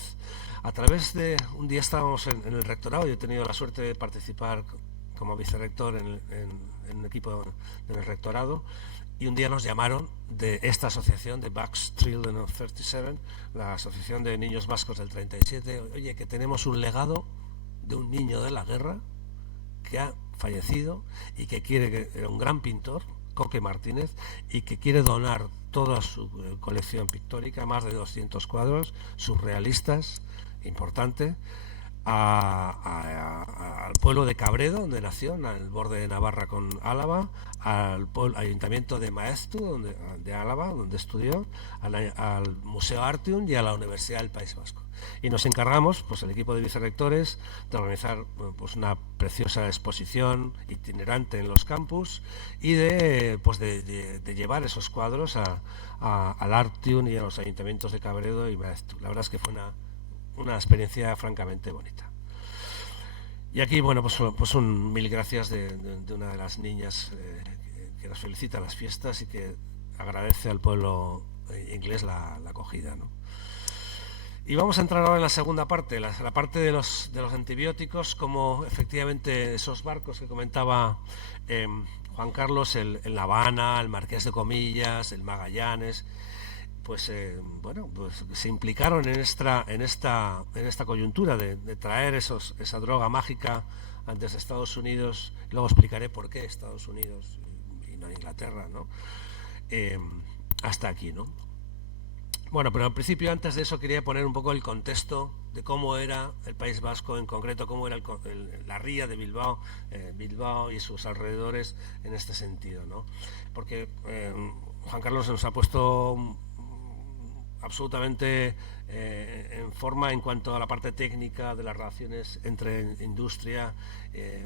a través de... Un día estábamos en el rectorado, yo he tenido la suerte de participar como vicerrector en el equipo del rectorado, y un día nos llamaron de esta asociación, de Basque Children of 37, la asociación de niños vascos del 37, oye, que tenemos un legado de un niño de la guerra que ha fallecido y que era un gran pintor, Coque Martínez, y que quiere donar toda su colección pictórica, más de 200 cuadros surrealistas, importante, al pueblo de Cabredo, donde nació, al borde de Navarra con Álava, al ayuntamiento de Maeztu, de Álava, donde estudió, al Museo Artium y a la Universidad del País Vasco. Y nos encargamos, pues el equipo de vicerrectores, de organizar pues una preciosa exposición itinerante en los campus, y de llevar esos cuadros al Artium y a los ayuntamientos de Cabredo y Maeztu. La verdad es que fue una experiencia francamente bonita. Y aquí, bueno, pues un mil gracias de una de las niñas que nos felicita las fiestas y que agradece al pueblo inglés la acogida, ¿no? Y vamos a entrar ahora en la segunda parte, la parte de los antibióticos, como efectivamente esos barcos que comentaba Juan Carlos, el La Habana, el Marqués de Comillas, el Magallanes, pues bueno, pues se implicaron en esta coyuntura de traer esa droga mágica antes de Estados Unidos. Luego explicaré por qué Estados Unidos y no Inglaterra, ¿no? Hasta aquí, ¿no? Bueno, pero al principio, antes de eso, quería poner un poco el contexto de cómo era el País Vasco, en concreto cómo era la ría de Bilbao, Bilbao y sus alrededores en este sentido, ¿no? Porque Juan Carlos nos ha puesto absolutamente en forma en cuanto a la parte técnica de las relaciones entre industria,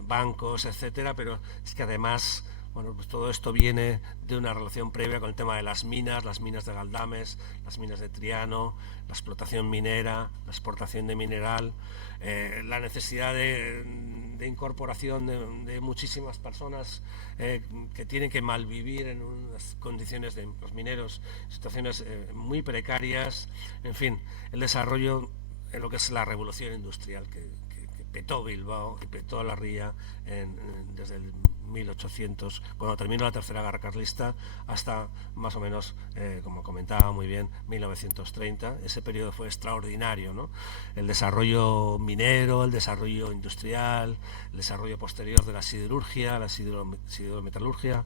bancos, etcétera, pero es que además, bueno, pues todo esto viene de una relación previa con el tema de las minas de Galdames, las minas de Triano, la explotación minera, la exportación de mineral, la necesidad de incorporación de muchísimas personas que tienen que malvivir en unas condiciones de los mineros, situaciones muy precarias, en fin, el desarrollo en lo que es la revolución industrial que petó Bilbao y petó la ría desde el 1800, cuando terminó la Tercera Guerra Carlista, hasta más o menos, como comentaba muy bien, 1930. Ese periodo fue extraordinario, ¿no? El desarrollo minero, el desarrollo industrial, el desarrollo posterior de la siderurgia, la siderometalurgia.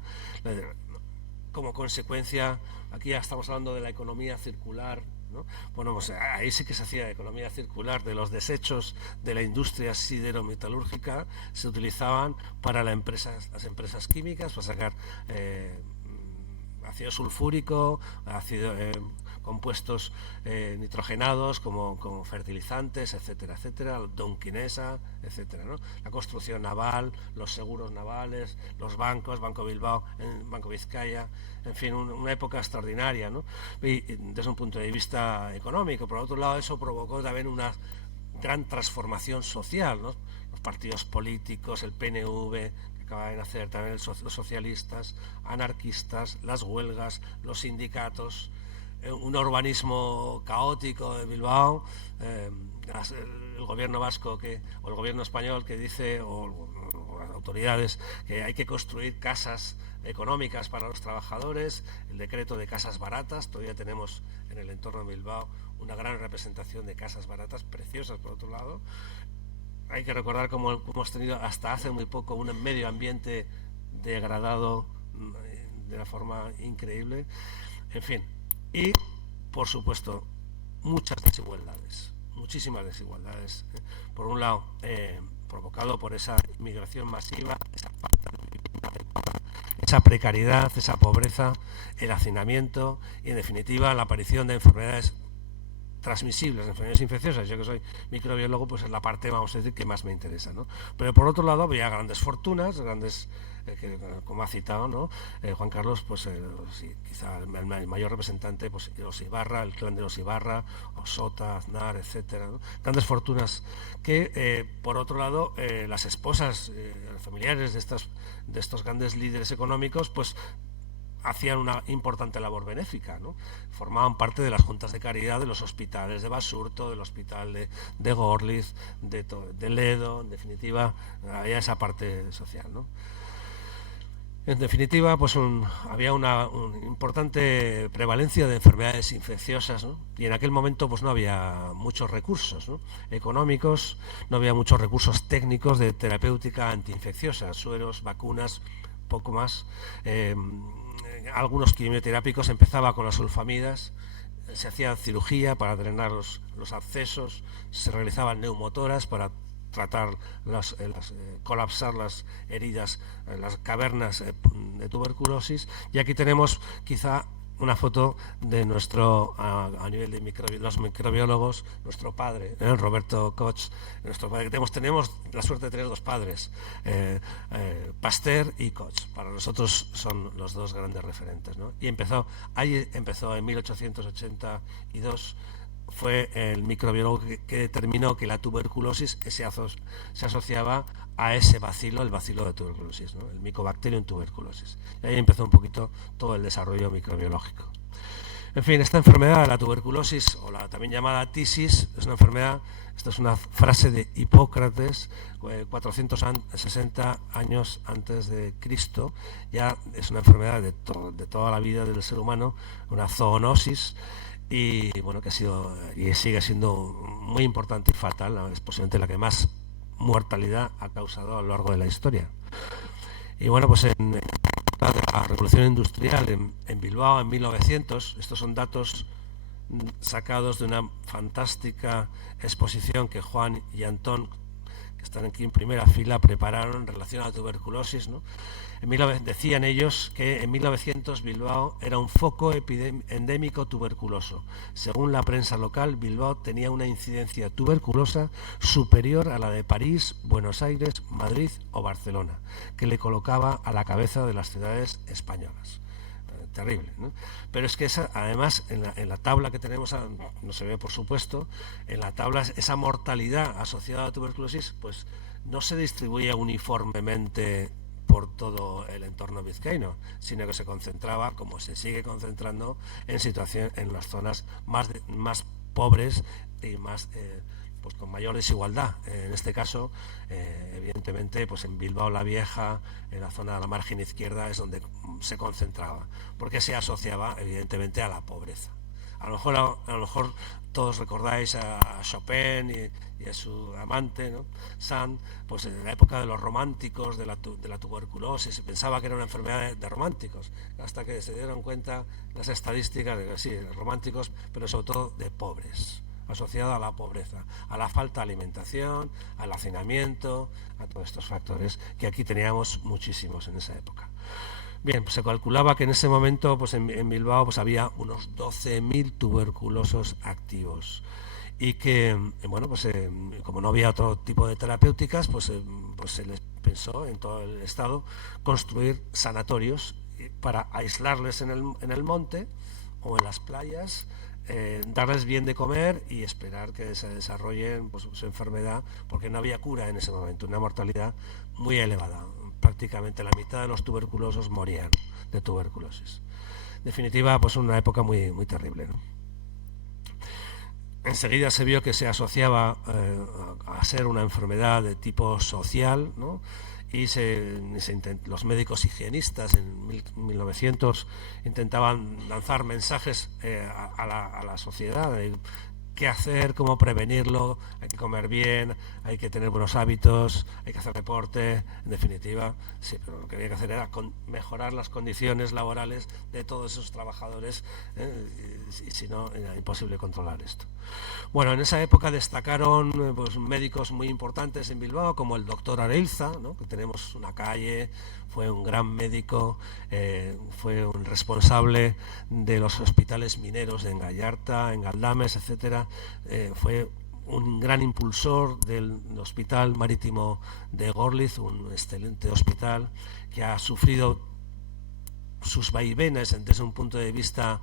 Como consecuencia, aquí ya estamos hablando de la economía circular, ¿no? Bueno, pues ahí sí que se hacía economía circular. De los desechos de la industria siderometalúrgica se utilizaban para las empresas químicas, para sacar ácido sulfúrico, compuestos nitrogenados como fertilizantes, etcétera, etcétera, donquinesa, etcétera, ¿no? La construcción naval, los seguros navales, los bancos, Banco Bilbao, Banco Vizcaya, en fin, una época extraordinaria, ¿no? Y desde un punto de vista económico. Por otro lado, eso provocó también una gran transformación social, ¿no? Los partidos políticos, el PNV, que acaba de nacer, también los socialistas, anarquistas, las huelgas, los sindicatos, un urbanismo caótico de Bilbao, el gobierno vasco o el gobierno español que dice, o las autoridades, que hay que construir casas económicas para los trabajadores, el decreto de casas baratas. Todavía tenemos en el entorno de Bilbao una gran representación de casas baratas, preciosas por otro lado. Hay que recordar cómo hemos tenido hasta hace muy poco un medio ambiente degradado de una forma increíble, en fin. Y, por supuesto, muchas desigualdades, muchísimas desigualdades. Por un lado, provocado por esa inmigración masiva, esa falta de vivienda adecuada, esa precariedad, esa pobreza, el hacinamiento y, en definitiva, la aparición de enfermedades transmisibles, enfermedades infecciosas. Yo que soy microbiólogo, pues es la parte, vamos a decir, que más me interesa, ¿no? Pero por otro lado había grandes fortunas, que, como ha citado, ¿no? Juan Carlos, pues sí, quizá el mayor representante, pues los Ibarra, el clan de los Ibarra, Osota, Aznar, etcétera, ¿no? Grandes fortunas que, por otro lado, las esposas, familiares de estos grandes líderes económicos, pues hacían una importante labor benéfica, ¿no? Formaban parte de las juntas de caridad de los hospitales de Basurto, del hospital de Gorliz, de Ledo. En definitiva, había esa parte social, ¿no? En definitiva, pues había una importante prevalencia de enfermedades infecciosas, ¿no? Y en aquel momento pues no había muchos recursos, ¿no?, económicos, no había muchos recursos técnicos de terapéutica antiinfecciosa, sueros, vacunas, poco más. Algunos quimioterápicos, empezaba con las sulfamidas, se hacía cirugía para drenar los abscesos, se realizaban neumotoras para tratar colapsar las heridas, las cavernas de tuberculosis. Y aquí tenemos quizá una foto de nuestro, a nivel de los microbiólogos, nuestro padre, Roberto Koch, nuestro padre. Tenemos la suerte de tener dos padres, Pasteur y Koch. Para nosotros son los dos grandes referentes, ¿no? Y empezó en 1882 fue el microbiólogo que determinó que la tuberculosis se asociaba a ese bacilo, el bacilo de tuberculosis, ¿no? El Mycobacterium tuberculosis. Y ahí empezó un poquito todo el desarrollo microbiológico. En fin, esta enfermedad, la tuberculosis, o la también llamada tisis, es una enfermedad, esta es una frase de Hipócrates, 460 años antes de Cristo, ya es una enfermedad de toda la vida del ser humano, una zoonosis, y bueno, que ha sido y sigue siendo muy importante y fatal, es posiblemente la que más mortalidad ha causado a lo largo de la historia. Y bueno, pues en la Revolución Industrial en Bilbao en 1900, estos son datos sacados de una fantástica exposición que Juan y Antón, que están aquí en primera fila, prepararon en relación a la tuberculosis, ¿no? Decían ellos que en 1900 Bilbao era un foco endémico tuberculoso. Según la prensa local, Bilbao tenía una incidencia tuberculosa superior a la de París, Buenos Aires, Madrid o Barcelona, que le colocaba a la cabeza de las ciudades españolas. Terrible, ¿no? Pero es que además en la tabla que tenemos, no se ve por supuesto, en la tabla esa mortalidad asociada a la tuberculosis pues no se distribuye uniformemente por todo el entorno vizcaíno, sino que se concentraba, como se sigue concentrando, en las zonas más pobres y más pues con mayor desigualdad. En este caso, evidentemente, pues en Bilbao la Vieja, en la zona de la margen izquierda, es donde se concentraba, porque se asociaba evidentemente a la pobreza. A lo mejor todos recordáis a Chopin y a su amante, ¿no? Sand, pues en la época de los románticos, de la tuberculosis, se pensaba que era una enfermedad de románticos, hasta que se dieron cuenta las estadísticas de que sí, románticos, pero sobre todo de pobres, asociada a la pobreza, a la falta de alimentación, al hacinamiento, a todos estos factores que aquí teníamos muchísimos en esa época. Bien, pues se calculaba que en ese momento pues en Bilbao pues había unos 12.000 tuberculosos activos y que, bueno, pues como no había otro tipo de terapéuticas, pues se les pensó en todo el estado construir sanatorios para aislarles en el monte o en las playas, darles bien de comer y esperar que se desarrollen pues, su enfermedad, porque no había cura en ese momento, una mortalidad muy elevada. Prácticamente la mitad de los tuberculosos morían de tuberculosis. En definitiva, pues una época muy, muy terrible, ¿no? Enseguida se vio que se asociaba a ser una enfermedad de tipo social, ¿no? Y los médicos higienistas en 1900 intentaban lanzar mensajes a la sociedad de qué hacer, cómo prevenirlo, hay que comer bien, hay que tener buenos hábitos, hay que hacer deporte, en definitiva, sí, pero lo que había que hacer era mejorar las condiciones laborales de todos esos trabajadores, y si no, era imposible controlar esto. Bueno, en esa época destacaron pues, médicos muy importantes en Bilbao, como el doctor Areilza, ¿no? Que tenemos una calle, fue un gran médico, fue un responsable de los hospitales mineros de Gallarta, en Galdames, etcétera. Fue un gran impulsor del Hospital Marítimo de Gorliz, un excelente hospital que ha sufrido sus vaivenes desde un punto de vista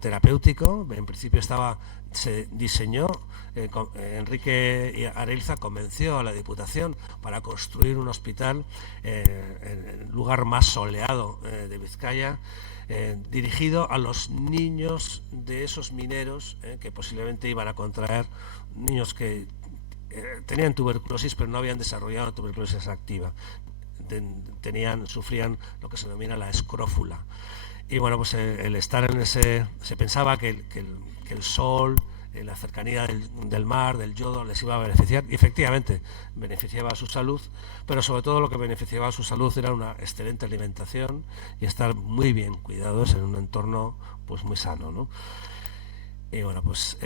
terapéutico. En principio se diseñó, Enrique Areilza convenció a la Diputación para construir un hospital en el lugar más soleado de Vizcaya, dirigido a los niños de esos mineros que posiblemente iban a contraer, niños que tenían tuberculosis pero no habían desarrollado tuberculosis activa, sufrían lo que se denomina la escrófula. Y bueno, pues el estar en se pensaba que el sol, la cercanía del mar, del yodo, les iba a beneficiar, y efectivamente beneficiaba a su salud, pero sobre todo lo que beneficiaba a su salud era una excelente alimentación y estar muy bien cuidados en un entorno pues muy sano, ¿no? Y bueno, pues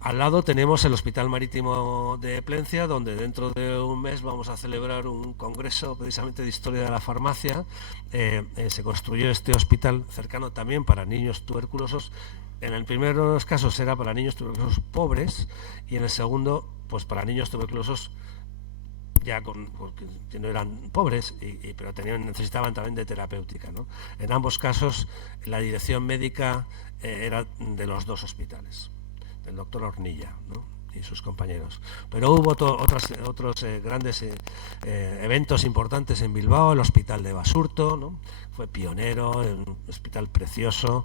al lado tenemos el Hospital Marítimo de Plencia, donde dentro de un mes vamos a celebrar un congreso precisamente de historia de la farmacia. Se construyó este hospital cercano también para niños tuberculosos. En el primer de los casos era para niños tuberculosos pobres y en el segundo pues para niños tuberculosos porque no eran pobres, pero necesitaban también de terapéutica, ¿no? En ambos casos la dirección médica era de los dos hospitales, del doctor Hornilla, ¿no?, y sus compañeros. Pero hubo otros grandes eventos importantes en Bilbao, el Hospital de Basurto, ¿no?, fue pionero, un hospital precioso,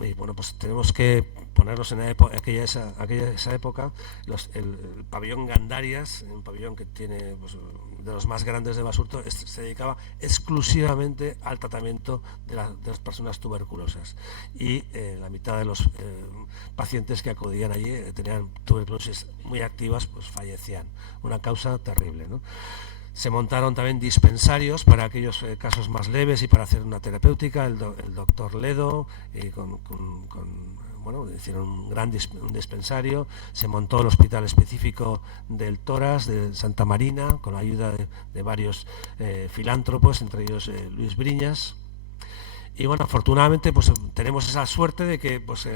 y bueno, pues tenemos que ponernos en esa época. El pabellón Gandarias, un pabellón que tiene, pues, de los más grandes de Basurto, se dedicaba exclusivamente al tratamiento de las personas tuberculosas, y la mitad de los pacientes que acudían allí tenían tuberculosis muy activas, pues fallecían, una causa terrible, ¿no? Se montaron también dispensarios para aquellos casos más leves y para hacer una terapéutica, el doctor Ledo, y bueno, hicieron un dispensario. Se montó el hospital específico del Toras, de Santa Marina, con la ayuda de varios filántropos, entre ellos Luis Briñas. Y bueno, afortunadamente pues tenemos esa suerte de que pues,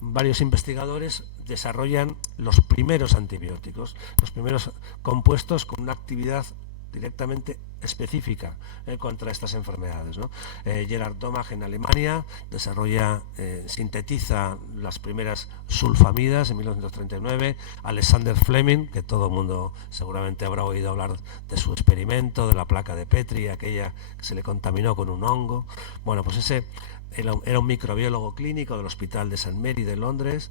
varios investigadores desarrollan los primeros antibióticos, los primeros compuestos con una actividad directamente específica contra estas enfermedades, ¿no? Gerard Domag en Alemania sintetiza las primeras sulfamidas en 1939. Alexander Fleming, que todo el mundo seguramente habrá oído hablar de su experimento, de la placa de Petri, aquella que se le contaminó con un hongo. Bueno, pues ese era un microbiólogo clínico del Hospital de St. Mary de Londres.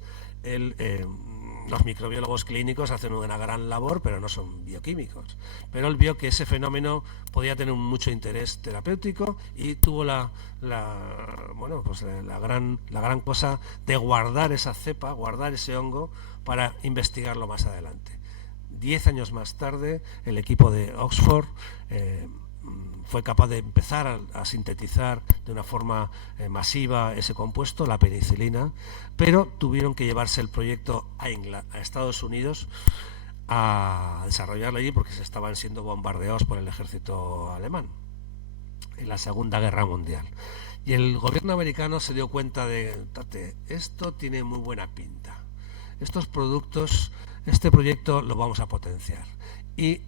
Los microbiólogos clínicos hacen una gran labor, pero no son bioquímicos. Pero él vio que ese fenómeno podía tener mucho interés terapéutico y tuvo la gran cosa de guardar esa cepa, guardar ese hongo para investigarlo más adelante. 10 años más tarde, el equipo de Oxford fue capaz de empezar a sintetizar de una forma masiva ese compuesto, la penicilina, pero tuvieron que llevarse el proyecto a Estados Unidos a desarrollarlo allí porque se estaban siendo bombardeados por el ejército alemán en la Segunda Guerra Mundial. Y el gobierno americano se dio cuenta de, esto tiene muy buena pinta, estos productos, este proyecto lo vamos a potenciar. Y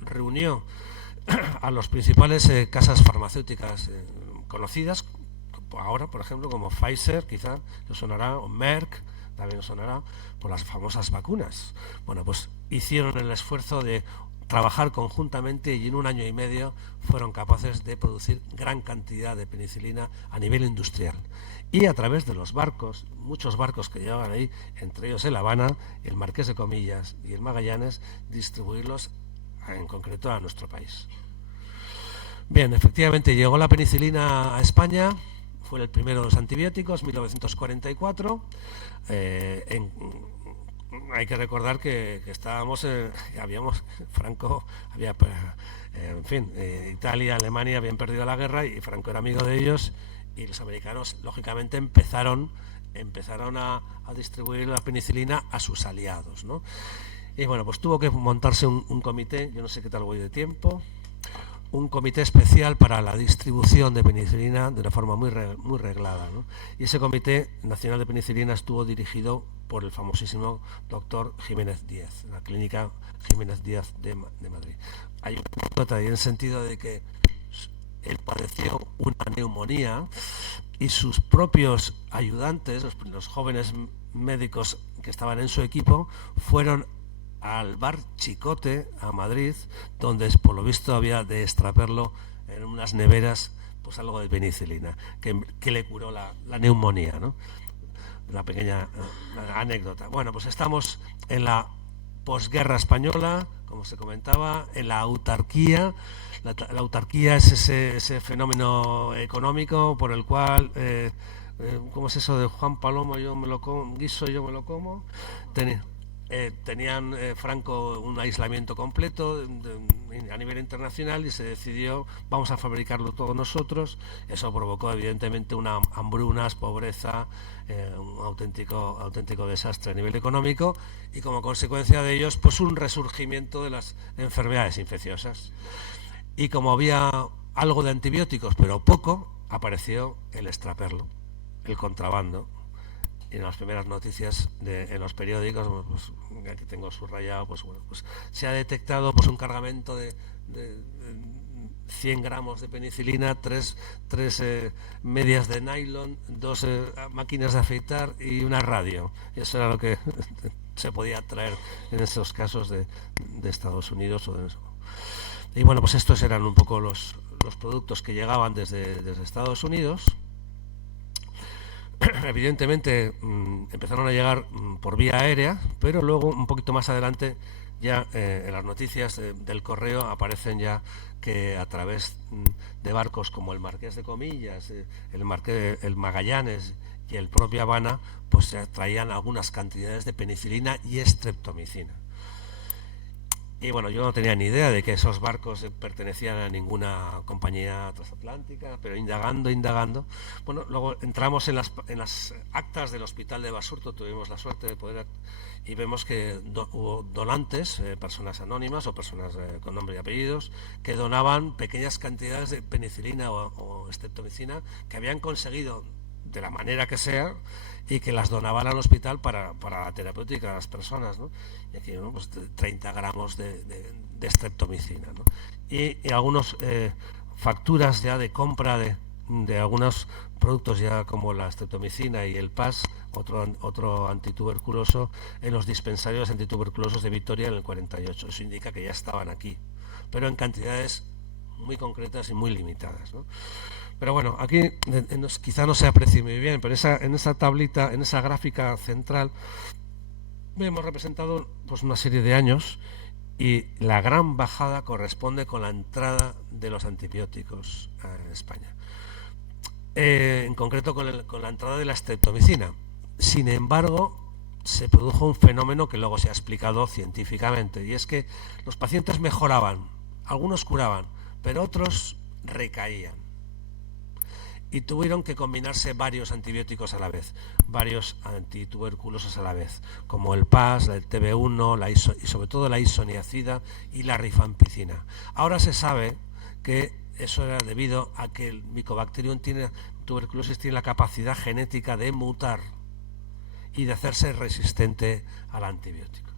reunió a los principales casas farmacéuticas conocidas, ahora por ejemplo como Pfizer, quizá os sonará, o Merck, también os sonará, por las famosas vacunas. Bueno, pues hicieron el esfuerzo de trabajar conjuntamente y en 1 año y medio fueron capaces de producir gran cantidad de penicilina a nivel industrial. Y a través de los barcos, muchos barcos que llevaban ahí, entre ellos el Habana, el Marqués de Comillas y el Magallanes, distribuirlos en concreto a nuestro país. Bien, efectivamente llegó la penicilina a España, fue el primero de los antibióticos, 1944. Hay que recordar que estábamos, Franco había, Italia, Alemania habían perdido la guerra y Franco era amigo de ellos, y los americanos lógicamente empezaron a distribuir la penicilina a sus aliados, ¿no? Y bueno, pues tuvo que montarse un comité, yo no sé qué tal voy de tiempo, un comité especial para la distribución de penicilina de una forma muy reglada, ¿no? Y ese Comité Nacional de Penicilina estuvo dirigido por el famosísimo doctor Jiménez Díaz, la clínica Jiménez Díaz de Madrid. Hay una anécdota en el sentido de que él padeció una neumonía y sus propios ayudantes, los jóvenes médicos que estaban en su equipo, fueron al bar Chicote, a Madrid, donde por lo visto había de extraperlo en unas neveras pues algo de penicilina, que le curó la neumonía, ¿no? Una pequeña anécdota. Bueno, pues estamos en la posguerra española, como se comentaba, en la autarquía. La autarquía es ese fenómeno económico por el cual, ¿cómo es eso de Juan Palomo, yo me lo como, guiso, yo me lo como? Tenían Franco un aislamiento completo a nivel internacional y se decidió, vamos a fabricarlo todos nosotros. Eso provocó evidentemente una hambrunas, pobreza, un auténtico desastre a nivel económico, y como consecuencia de ellos pues un resurgimiento de las enfermedades infecciosas. Y como había algo de antibióticos pero poco, apareció el extraperlo, el contrabando. y en las primeras noticias en los periódicos, pues, aquí tengo subrayado, pues bueno, pues se ha detectado pues un cargamento de 100 gramos de penicilina, tres medias de nylon, 2 máquinas de afeitar y una radio. Y eso era lo que se podía traer en esos casos de Estados Unidos. Y bueno, pues estos eran un poco los productos que llegaban desde Estados Unidos. Evidentemente empezaron a llegar por vía aérea, pero luego un poquito más adelante ya en las noticias del correo aparecen ya que a través de barcos como el Marqués de Comillas, el Magallanes y el propio Habana, pues se traían algunas cantidades de penicilina y streptomicina. Y bueno, yo no tenía ni idea de que esos barcos pertenecían a ninguna compañía transatlántica, pero indagando, bueno, luego entramos en las actas del Hospital de Basurto, tuvimos la suerte de poder, y vemos que hubo donantes, personas anónimas o personas con nombre y apellidos, que donaban pequeñas cantidades de penicilina o streptomicina que habían conseguido de la manera que sea, y que las donaban al hospital para la terapéutica de las personas, ¿no? Y aquí, ¿no? Pues 30 gramos de streptomicina, ¿no? Y algunas facturas ya de compra de algunos productos ya como la streptomicina y el PAS, otro antituberculoso, en los dispensarios antituberculosos de Vitoria en el 48. Eso indica que ya estaban aquí, pero en cantidades muy concretas y muy limitadas, ¿no? Pero bueno, aquí quizá no se aprecie muy bien, pero en esa tablita, en esa gráfica central, hemos representado pues una serie de años, y la gran bajada corresponde con la entrada de los antibióticos en España. En concreto con la entrada de la streptomicina. Sin embargo, se produjo un fenómeno que luego se ha explicado científicamente, y es que los pacientes mejoraban, algunos curaban, pero otros recaían. Y tuvieron que combinarse varios antibióticos a la vez, varios antituberculosos a la vez, como el PAS, el TB1, y sobre todo la isoniazida y la rifampicina. Ahora se sabe que eso era debido a que el Mycobacterium tuberculosis tiene la capacidad genética de mutar y de hacerse resistente al antibiótico.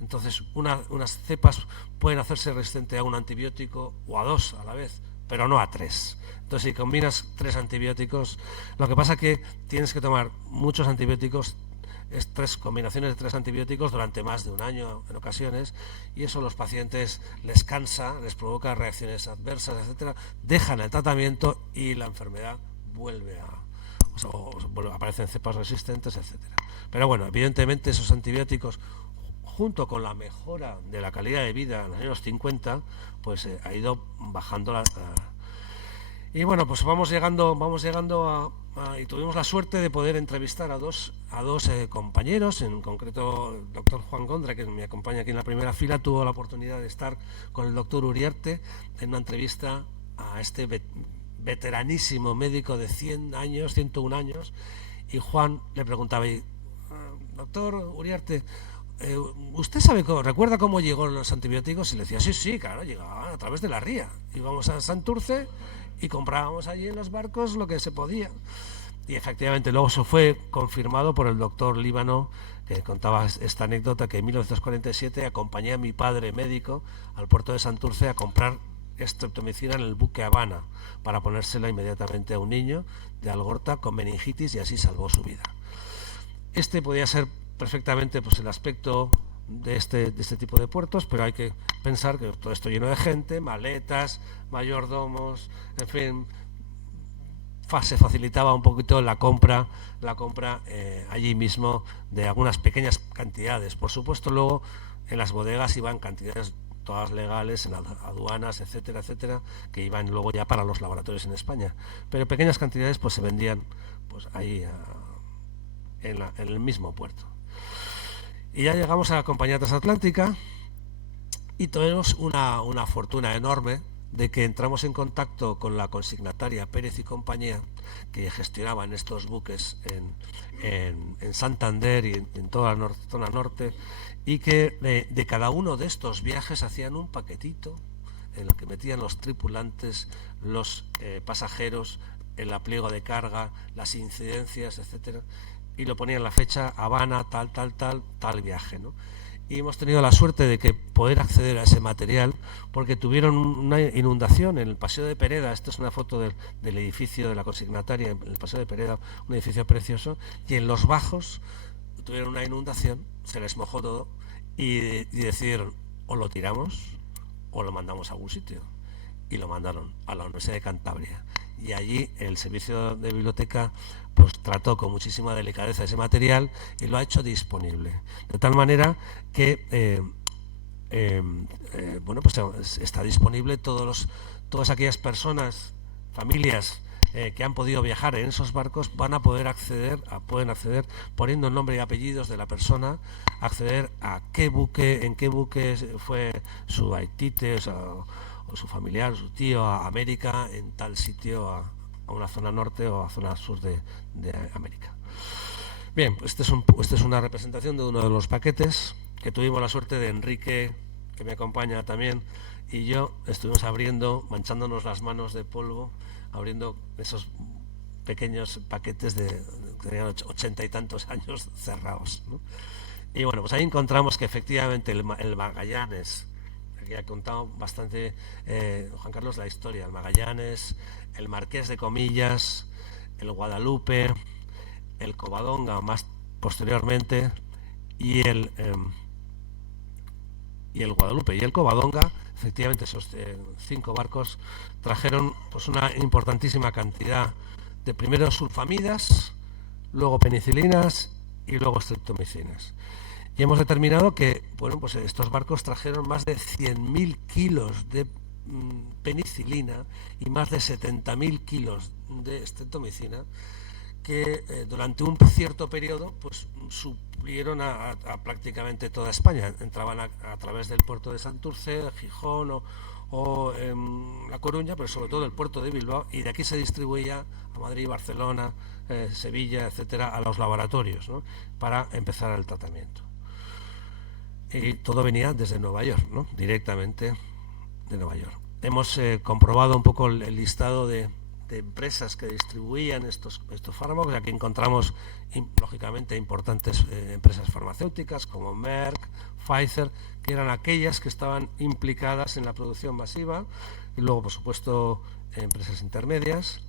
Entonces, unas cepas pueden hacerse resistente a un antibiótico o a 2 a la vez, pero no a 3. Entonces, si combinas 3 antibióticos, lo que pasa es que tienes que tomar muchos antibióticos, 3 combinaciones de 3 antibióticos durante más de un año en ocasiones, y eso a los pacientes les cansa, les provoca reacciones adversas, etcétera, dejan el tratamiento y la enfermedad vuelve aparecen cepas resistentes, etcétera. Pero bueno, evidentemente esos antibióticos, junto con la mejora de la calidad de vida en los años 50, pues ha ido bajando y bueno, pues vamos llegando y tuvimos la suerte de poder entrevistar a dos compañeros, en concreto el doctor Juan Gondra, que me acompaña aquí en la primera fila, tuvo la oportunidad de estar con el doctor Uriarte en una entrevista a este veteranísimo médico de 101 años, y Juan le preguntaba, doctor Uriarte, ¿usted recuerda cómo llegó los antibióticos? Y le decía, sí, claro, llegaban a través de la ría. Íbamos a Santurce y comprábamos allí en los barcos lo que se podía. Y efectivamente luego eso fue confirmado por el doctor Líbano, que contaba esta anécdota, que en 1947 acompañé a mi padre médico al puerto de Santurce a comprar streptomicina en el buque Habana para ponérsela inmediatamente a un niño de Algorta con meningitis, y así salvó su vida. Este podía ser perfectamente pues el aspecto de este tipo de puertos, pero hay que pensar que todo esto lleno de gente, maletas, mayordomos, en fin, se facilitaba un poquito la compra allí mismo de algunas pequeñas cantidades. Por supuesto, luego en las bodegas iban cantidades todas legales, en aduanas, etcétera, que iban luego ya para los laboratorios en España, pero pequeñas cantidades pues se vendían pues ahí en el mismo puerto. Y ya llegamos a la compañía transatlántica y tuvimos una fortuna enorme de que entramos en contacto con la consignataria Pérez y Compañía, que gestionaban estos buques en Santander y en toda la zona norte, y que de cada uno de estos viajes hacían un paquetito en el que metían los tripulantes, los pasajeros, el pliego de carga, las incidencias, etcétera. y lo ponía en la fecha Habana, tal viaje, ¿no? Y hemos tenido la suerte de que poder acceder a ese material porque tuvieron una inundación en el Paseo de Pereda. Esta es una foto del edificio de la consignataria en el Paseo de Pereda, un edificio precioso, y en los bajos tuvieron una inundación, se les mojó todo y decidieron o lo tiramos o lo mandamos a algún sitio, y lo mandaron a la Universidad de Cantabria, y allí el servicio de biblioteca pues trató con muchísima delicadeza ese material y lo ha hecho disponible, de tal manera que bueno, pues está disponible. Todas aquellas personas, familias que han podido viajar en esos barcos pueden acceder poniendo el nombre y apellidos de la persona, acceder a en qué buque fue su aitite, o su familiar, su tío, a América, en tal sitio, a una zona norte o a zona sur de América. Bien, pues esta es una representación de uno de los paquetes que tuvimos la suerte de Enrique, que me acompaña también, y yo estuvimos abriendo, manchándonos las manos de polvo, abriendo esos pequeños paquetes que tenían 80 y tantos años cerrados, ¿no? Y bueno, pues ahí encontramos que efectivamente el Magallanes, que ha contado bastante Juan Carlos la historia, el Magallanes, el Marqués de Comillas, el Guadalupe, el Covadonga más posteriormente, y el Guadalupe y el Covadonga, efectivamente esos 5 barcos trajeron pues una importantísima cantidad de primero sulfamidas, luego penicilinas y luego streptomicinas. Y hemos determinado que, bueno, pues estos barcos trajeron más de 100.000 kilos de penicilina y más de 70.000 kilos de streptomicina, que durante un cierto periodo pues suplieron a prácticamente toda España. Entraban a través del puerto de Santurce, Gijón o La Coruña, pero sobre todo el puerto de Bilbao, y de aquí se distribuía a Madrid, Barcelona, Sevilla, etcétera, a los laboratorios, ¿no?, para empezar el tratamiento. Y todo venía desde Nueva York, ¿no?, directamente de Nueva York. Hemos comprobado un poco el listado de empresas que distribuían estos fármacos. Aquí encontramos lógicamente importantes empresas farmacéuticas como Merck, Pfizer, que eran aquellas que estaban implicadas en la producción masiva, y luego por supuesto empresas intermedias.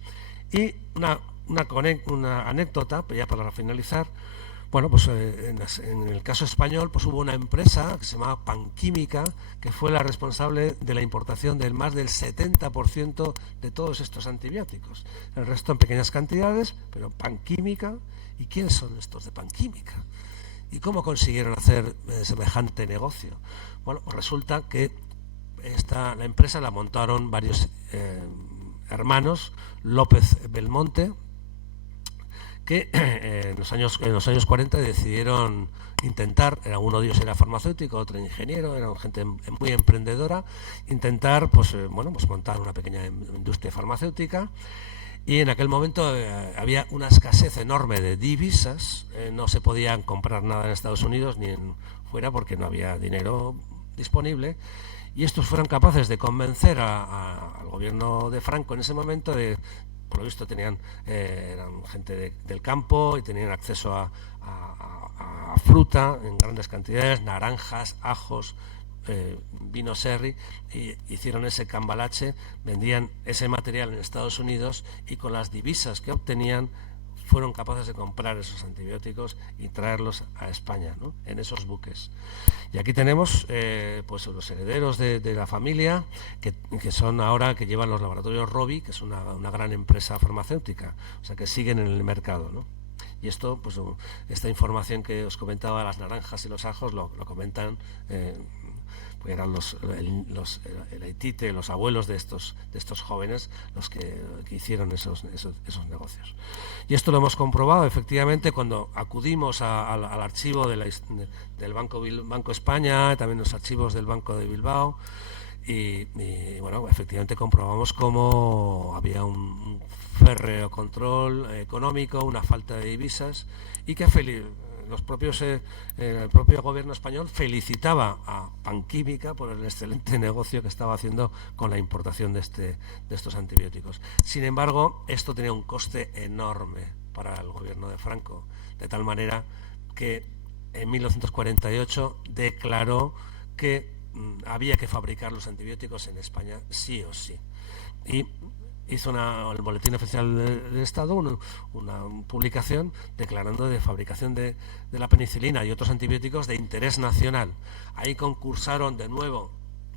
Y una anécdota, ya para finalizar. Bueno, pues en el caso español pues hubo una empresa que se llamaba Panquímica, que fue la responsable de la importación del más del 70% de todos estos antibióticos. El resto en pequeñas cantidades, pero Panquímica. ¿Y quiénes son estos de Panquímica? ¿Y cómo consiguieron hacer semejante negocio? Bueno, pues resulta que la empresa la montaron varios hermanos, López Belmonte, que en los años 40 decidieron intentar, uno de ellos era farmacéutico, otro ingeniero, era gente muy emprendedora, intentar pues montar una pequeña industria farmacéutica. Y en aquel momento había una escasez enorme de divisas, no se podían comprar nada en Estados Unidos ni fuera porque no había dinero disponible, y estos fueron capaces de convencer al gobierno de Franco en ese momento de... Por lo visto eran gente del campo y tenían acceso a fruta en grandes cantidades, naranjas, ajos, vino sherry, y hicieron ese cambalache, vendían ese material en Estados Unidos, y con las divisas que obtenían fueron capaces de comprar esos antibióticos y traerlos a España, ¿no?, en esos buques. Y aquí tenemos pues los herederos de la familia, que son ahora, que llevan los laboratorios Rovi, que es una gran empresa farmacéutica, o sea, que siguen en el mercado, ¿no? Y esto, pues esta información que os comentaba, las naranjas y los ajos, lo comentan, pues eran el aitite, los abuelos de estos jóvenes los que hicieron esos negocios. Y esto lo hemos comprobado efectivamente cuando acudimos al archivo del Banco España, también los archivos del Banco de Bilbao, y bueno, efectivamente comprobamos cómo había un férreo control económico, una falta de divisas, y que el propio gobierno español felicitaba a Panquímica por el excelente negocio que estaba haciendo con la importación de estos antibióticos. Sin embargo, esto tenía un coste enorme, para el gobierno de Franco, de tal manera que en 1948 declaró que había que fabricar los antibióticos en España sí o sí. Y hizo el Boletín Oficial del Estado una publicación declarando de fabricación de la penicilina y otros antibióticos de interés nacional. Ahí concursaron de nuevo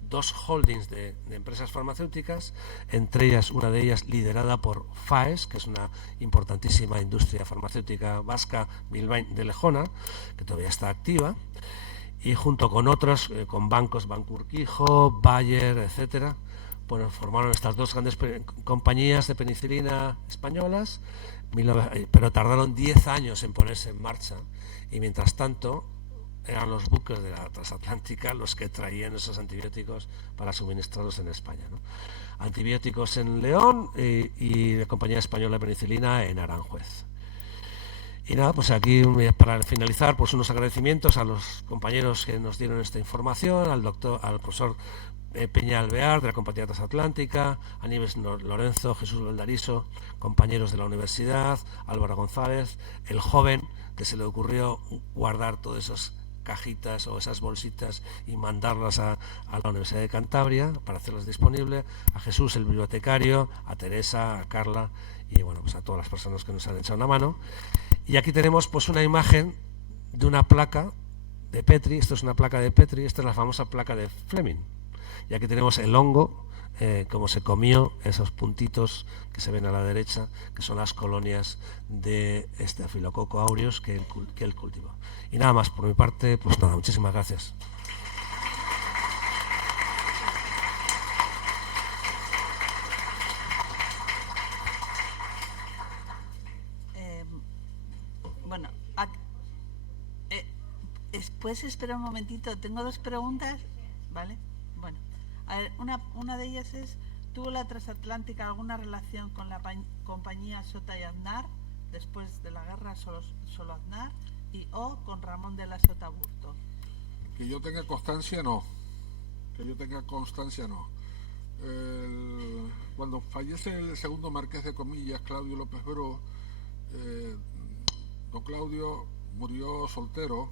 2 holdings de empresas farmacéuticas, entre ellas, una de ellas liderada por FAES, que es una importantísima industria farmacéutica vasca, Bilbain de Lejona, que todavía está activa, y junto con otros, con bancos, Banco Urquijo, Bayer, etcétera, bueno, formaron estas 2 grandes compañías de penicilina españolas, pero tardaron 10 años en ponerse en marcha, y mientras tanto eran los buques de la transatlántica los que traían esos antibióticos para suministrarlos en España, ¿no? Antibióticos en León y la compañía española de penicilina en Aranjuez. Y nada, pues aquí para finalizar, pues unos agradecimientos a los compañeros que nos dieron esta información, al profesor Peña Alvear, de la Compañía Transatlántica, Aníbal Lorenzo, Jesús Valdariso, compañeros de la universidad, Álvaro González, el joven que se le ocurrió guardar todas esas cajitas o esas bolsitas y mandarlas a la Universidad de Cantabria para hacerlas disponibles, a Jesús, el bibliotecario, a Teresa, a Carla y bueno, pues a todas las personas que nos han echado una mano. Y aquí tenemos pues una imagen de una placa de Petri. Esto es una placa de Petri, esta es la famosa placa de Fleming. Y aquí tenemos el hongo, cómo se comió esos puntitos que se ven a la derecha, que son las colonias de Staphylococcus aureus que él cultivó. Y nada más por mi parte, pues nada, muchísimas gracias. Bueno, después espera un momentito, tengo 2 preguntas, ¿vale? Bueno, a ver, una de ellas es, ¿tuvo la transatlántica alguna relación con la compañía Sota y Aznar después de la guerra, solo Aznar, o con Ramón de la Sota Burto? Que yo tenga constancia, no. Cuando fallece el segundo marqués de Comillas, Claudio López Bru, don Claudio murió soltero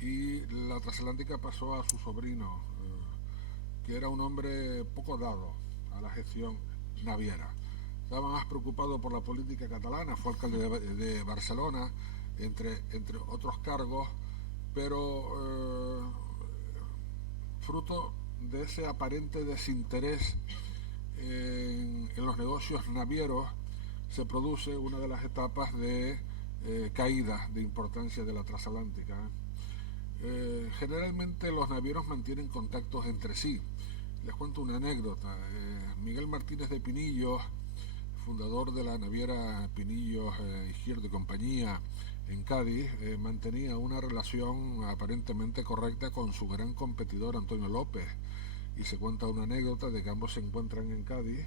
y la transatlántica pasó a su sobrino, que era un hombre poco dado a la gestión naviera. Estaba más preocupado por la política catalana, fue alcalde de Barcelona, entre otros cargos, pero fruto de ese aparente desinterés en los negocios navieros se produce una de las etapas de caída de importancia de la transatlántica. Generalmente los navieros mantienen contactos entre sí. Les cuento una anécdota. Miguel Martínez de Pinillos, fundador de la naviera Pinillos Izquierdo y Compañía en Cádiz, mantenía una relación aparentemente correcta con su gran competidor Antonio López, y se cuenta una anécdota de que ambos se encuentran en Cádiz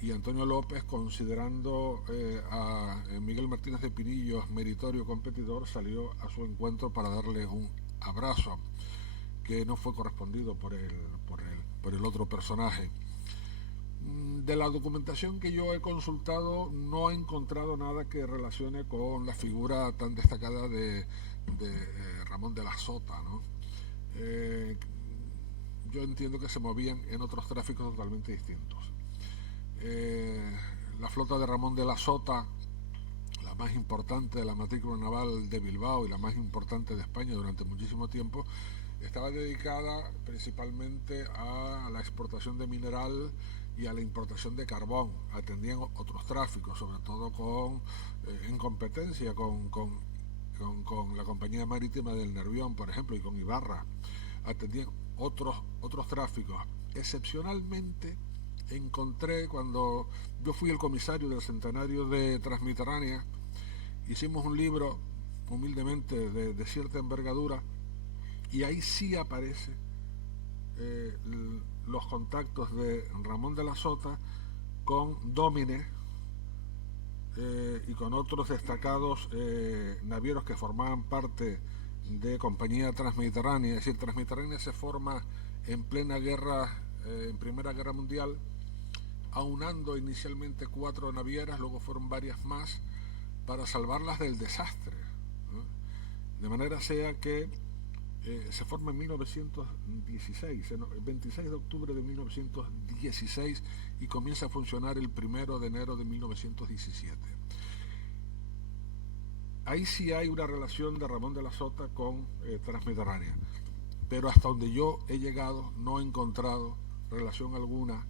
y Antonio López, considerando a Miguel Martínez de Pinillos meritorio competidor, salió a su encuentro para darle un abrazo que no fue correspondido por el otro personaje. De la documentación que yo he consultado no he encontrado nada que relacione con la figura tan destacada de Ramón de la Sota, ¿no? Yo entiendo que se movían en otros tráficos totalmente distintos. La flota de Ramón de la Sota, la más importante de la matrícula naval de Bilbao y la más importante de España durante muchísimo tiempo, estaba dedicada principalmente a la exportación de mineral y a la importación de carbón. Atendían otros tráficos, sobre todo en competencia con la compañía marítima del Nervión, por ejemplo, y con Ibarra. Atendían otros tráficos. Excepcionalmente encontré, cuando yo fui el comisario del centenario de Transmediterránea, hicimos un libro humildemente de cierta envergadura, y ahí sí aparece los contactos de Ramón de la Sota con Dómine y con otros destacados navieros que formaban parte de Compañía Transmediterránea. Es decir, Transmediterránea se forma en plena guerra, en Primera Guerra Mundial, aunando inicialmente 4 navieras, luego fueron varias más, para salvarlas del desastre, ¿no? De manera sea que se forma en 1916, el 26 de octubre de 1916, y comienza a funcionar el 1 de enero de 1917. Ahí sí hay una relación de Ramón de la Sota con Transmediterránea, pero hasta donde yo he llegado no he encontrado relación alguna,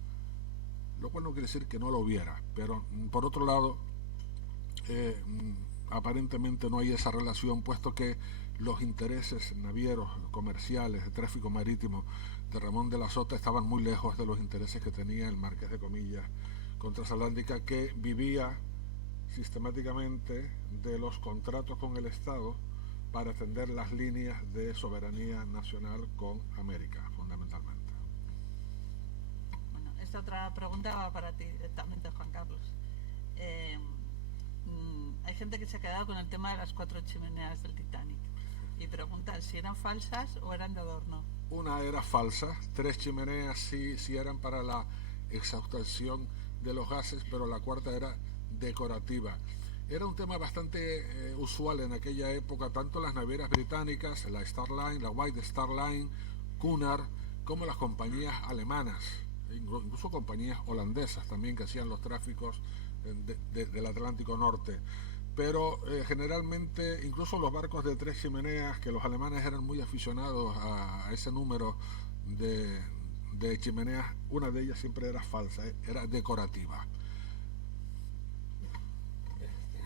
lo cual no quiere decir que no lo hubiera, pero por otro lado, aparentemente no hay esa relación, puesto que los intereses navieros, comerciales, de tráfico marítimo de Ramón de la Sota estaban muy lejos de los intereses que tenía el Marqués de Comillas con Transatlántica, que vivía sistemáticamente de los contratos con el Estado para atender las líneas de soberanía nacional con América, fundamentalmente. Bueno, esta otra pregunta va para ti directamente, Juan Carlos. Hay gente que se ha quedado con el tema de las 4 chimeneas del Titanic y preguntan si eran falsas o eran de adorno. Una era falsa, 3 chimeneas sí eran para la exhaustación de los gases, pero la 4ª era decorativa. Era un tema bastante usual en aquella época, tanto las navieras británicas, la Star Line, la White Star Line, Cunard, como las compañías alemanas, incluso compañías holandesas también que hacían los tráficos del Atlántico Norte. Pero generalmente, incluso los barcos de 3 chimeneas, que los alemanes eran muy aficionados a ese número de chimeneas, una de ellas siempre era falsa, era decorativa.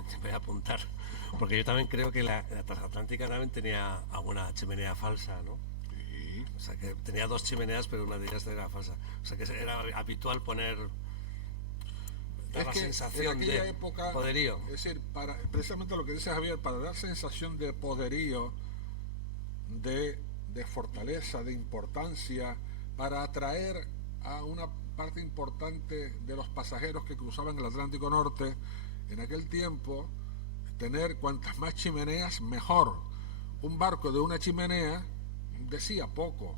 Te voy a apuntar, porque yo también creo que la Transatlántica también tenía alguna chimenea falsa, ¿no? Sí. O sea, que tenía 2 chimeneas, pero una de ellas era falsa. O sea, que era habitual poner... Es la que sensación en aquella de época, poderío. es decir, precisamente lo que dice Javier, para dar sensación de poderío, de fortaleza, de importancia, para atraer a una parte importante de los pasajeros que cruzaban el Atlántico Norte, en aquel tiempo, tener cuantas más chimeneas mejor. Un barco de una chimenea decía poco,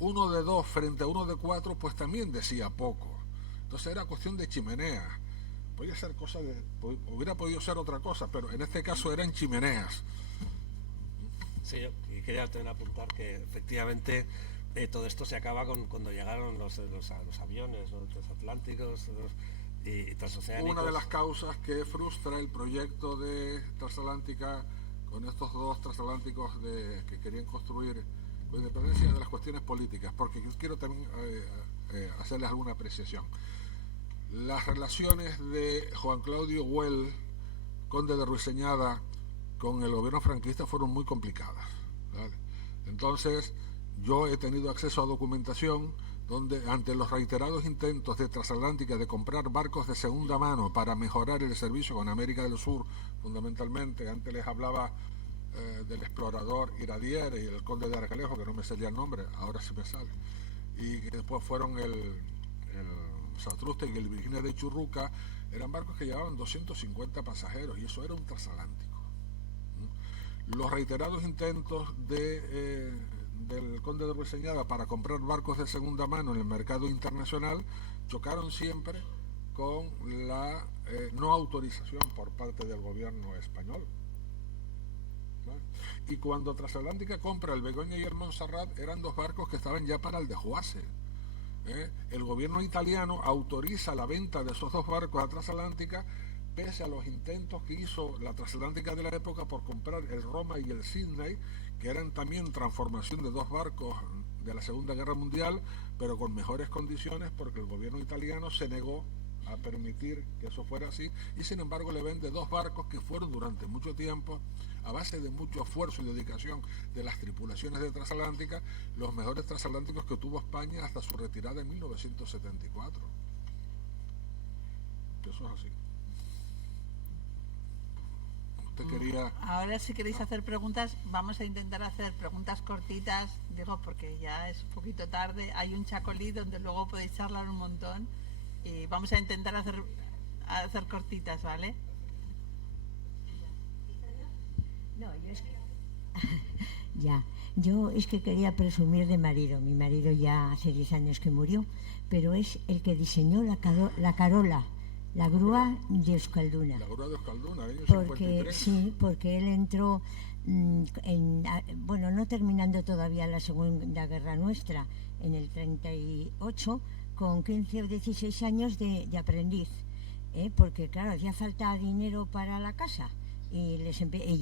uno de 2 frente a uno de 4 pues también decía poco. Entonces era cuestión de chimeneas. Podía ser hubiera podido ser otra cosa, pero en este caso eran chimeneas. Sí, yo quería también apuntar que efectivamente todo esto se acaba cuando llegaron los aviones, los transatlánticos y transoceánicos. Una de las causas que frustra el proyecto de Transatlántica con estos 2 transatlánticos que querían construir, con independencia de las cuestiones políticas, porque yo quiero también hacerles alguna apreciación. Las relaciones de Juan Claudio Güell, conde de Ruiseñada, con el gobierno franquista fueron muy complicadas, ¿vale? Entonces yo he tenido acceso a documentación donde, ante los reiterados intentos de Transatlántica de comprar barcos de segunda mano para mejorar el servicio con América del Sur, fundamentalmente, antes les hablaba del explorador Iradier y el conde de Arcalejo, que no me salía el nombre, ahora sí me sale, y que después fueron el Satruste y el Virginia de Churruca, eran barcos que llevaban 250 pasajeros, y eso era un transatlántico. Los reiterados intentos del conde de Ruiseñada para comprar barcos de segunda mano en el mercado internacional chocaron siempre con la no autorización por parte del gobierno español, ¿no? Y cuando Transatlántica compra el Begoña y el Montserrat, eran 2 barcos que estaban ya para el desguace. El gobierno italiano autoriza la venta de esos 2 barcos a Transatlántica, pese a los intentos que hizo la Transatlántica de la época por comprar el Roma y el Sydney, que eran también transformación de 2 barcos de la Segunda Guerra Mundial, pero con mejores condiciones, porque el gobierno italiano se negó a permitir que eso fuera así, y sin embargo le vende 2 barcos que fueron durante mucho tiempo, a base de mucho esfuerzo y dedicación de las tripulaciones de Transatlántica, los mejores transatlánticos que tuvo España hasta su retirada en 1974. Eso es así. Usted quería... Ahora, si queréis hacer preguntas, vamos a intentar hacer preguntas cortitas, digo, porque ya es un poquito tarde. Hay un chacolí donde luego podéis charlar un montón y vamos a intentar hacer cortitas, ¿vale? No, yo es que quería presumir de marido. Mi marido ya hace 10 años que murió, pero es el que diseñó la Carola La grúa de Euskalduna. La grúa de Euskalduna, año Porque 53. sí, porque él entró bueno, no terminando todavía la Segunda Guerra Nuestra, en el 38, con 15 o 16 años de aprendiz, porque claro, hacía falta dinero para la casa. Y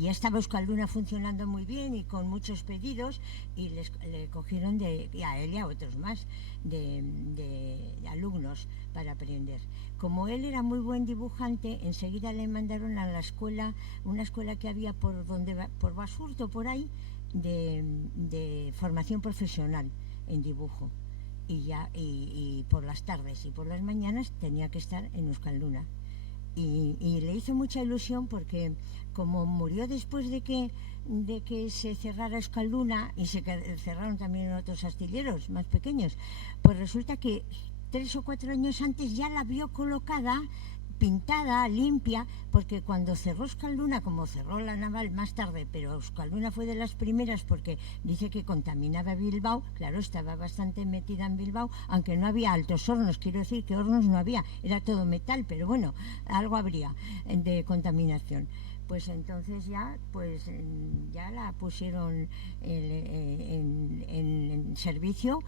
ya estaba Euskalduna funcionando muy bien y con muchos pedidos, y le cogieron a él y a otros más de alumnos para aprender. Como él era muy buen dibujante, enseguida le mandaron a la escuela, una escuela que había por Basurto, por ahí, de formación profesional en dibujo. Y por las tardes y por las mañanas tenía que estar en Euskalduna. Y le hizo mucha ilusión porque como murió después de que se cerrara Euskalduna y se cerraron también otros astilleros más pequeños, pues resulta que 3 o 4 años antes ya la vio colocada, pintada, limpia, porque cuando cerró Euskalduna, como cerró la naval más tarde, pero Euskalduna fue de las primeras porque dice que contaminaba Bilbao, claro, estaba bastante metida en Bilbao, aunque no había altos hornos, quiero decir que hornos no había, era todo metal, pero bueno, algo habría de contaminación. Pues entonces ya la pusieron en servicio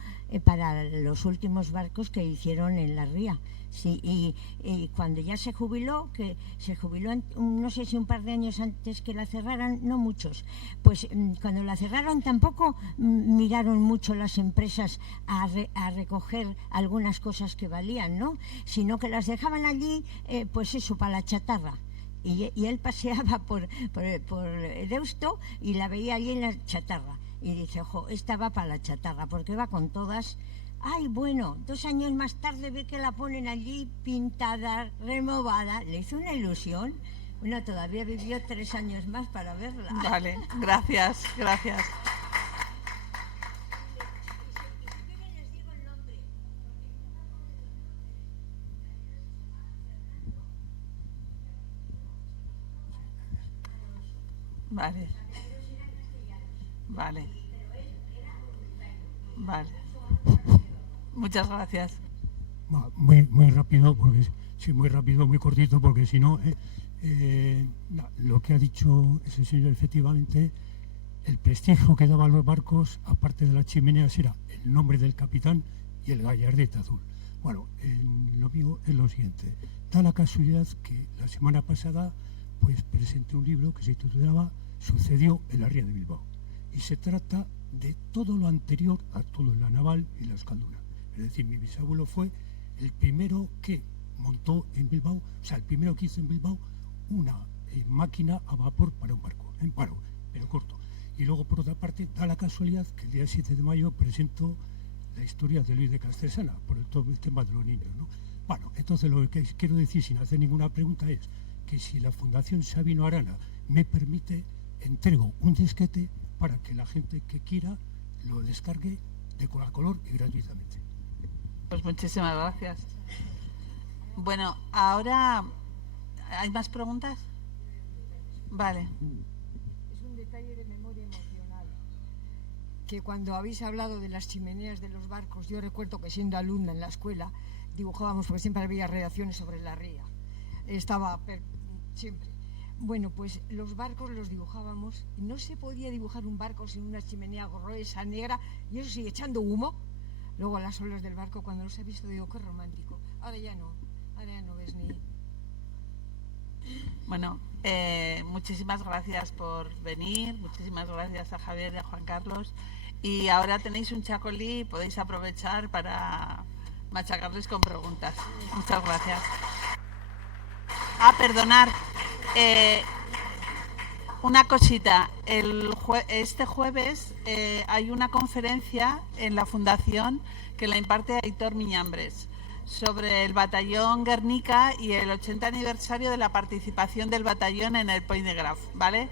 para los últimos barcos que hicieron en la ría. Sí, y cuando ya se jubiló, no sé si un par de años antes que la cerraran, no muchos, pues cuando la cerraron tampoco miraron mucho las empresas a recoger algunas cosas que valían, ¿no? Sino que las dejaban allí, pues eso, para la chatarra. Y él paseaba por Deusto y la veía allí en la chatarra. Y dice, ojo, esta va para la chatarra, porque va con todas. Ay, bueno, 2 años más tarde ve que la ponen allí pintada, removada. Le hizo una ilusión. Bueno, todavía vivió 3 años más para verla. Vale, gracias. Vale. Muchas gracias. Muy rápido, porque sí, muy rápido, muy cortito, porque si no, lo que ha dicho ese señor, efectivamente, el prestigio que daban los barcos, aparte de las chimeneas, era el nombre del capitán y el gallardete azul. Bueno, lo mío es lo siguiente. Da la casualidad que la semana pasada pues presenté un libro que se titulaba Sucedió en la ría de Bilbao, y se trata de todo lo anterior a todo la naval y la Euskalduna. Es decir, mi bisabuelo fue el primero que montó en Bilbao, o sea, el primero que hizo en Bilbao una máquina a vapor para un barco, en paro, pero corto. Y luego, por otra parte, da la casualidad que el día 7 de mayo presento la historia de Luis de Castresana, por todo el tema de los niños, ¿no? Bueno, entonces lo que quiero decir, sin hacer ninguna pregunta, es que si la Fundación Sabino Arana me permite, entrego un disquete para que la gente que quiera lo descargue de color y gratuitamente. Pues muchísimas gracias. Bueno, ahora, ¿hay más preguntas? Vale. Es un detalle de memoria emocional, que cuando habéis hablado de las chimeneas de los barcos, yo recuerdo que siendo alumna en la escuela dibujábamos, porque siempre había redacciones sobre la ría, estaba siempre. Bueno, pues los barcos los dibujábamos y no se podía dibujar un barco sin una chimenea gruesa, negra, y eso sigue echando humo. Luego las olas del barco, cuando los he visto, digo, qué romántico. Ahora ya no ves ni... Bueno, muchísimas gracias por venir, muchísimas gracias a Javier y a Juan Carlos. Y ahora tenéis un chacolí y podéis aprovechar para machacarles con preguntas. Muchas gracias. Perdonar. Una cosita, este jueves hay una conferencia en la Fundación que la imparte Aitor Miñambres sobre el batallón Guernica y el 80 aniversario de la participación del batallón en el Point de Graf, ¿vale?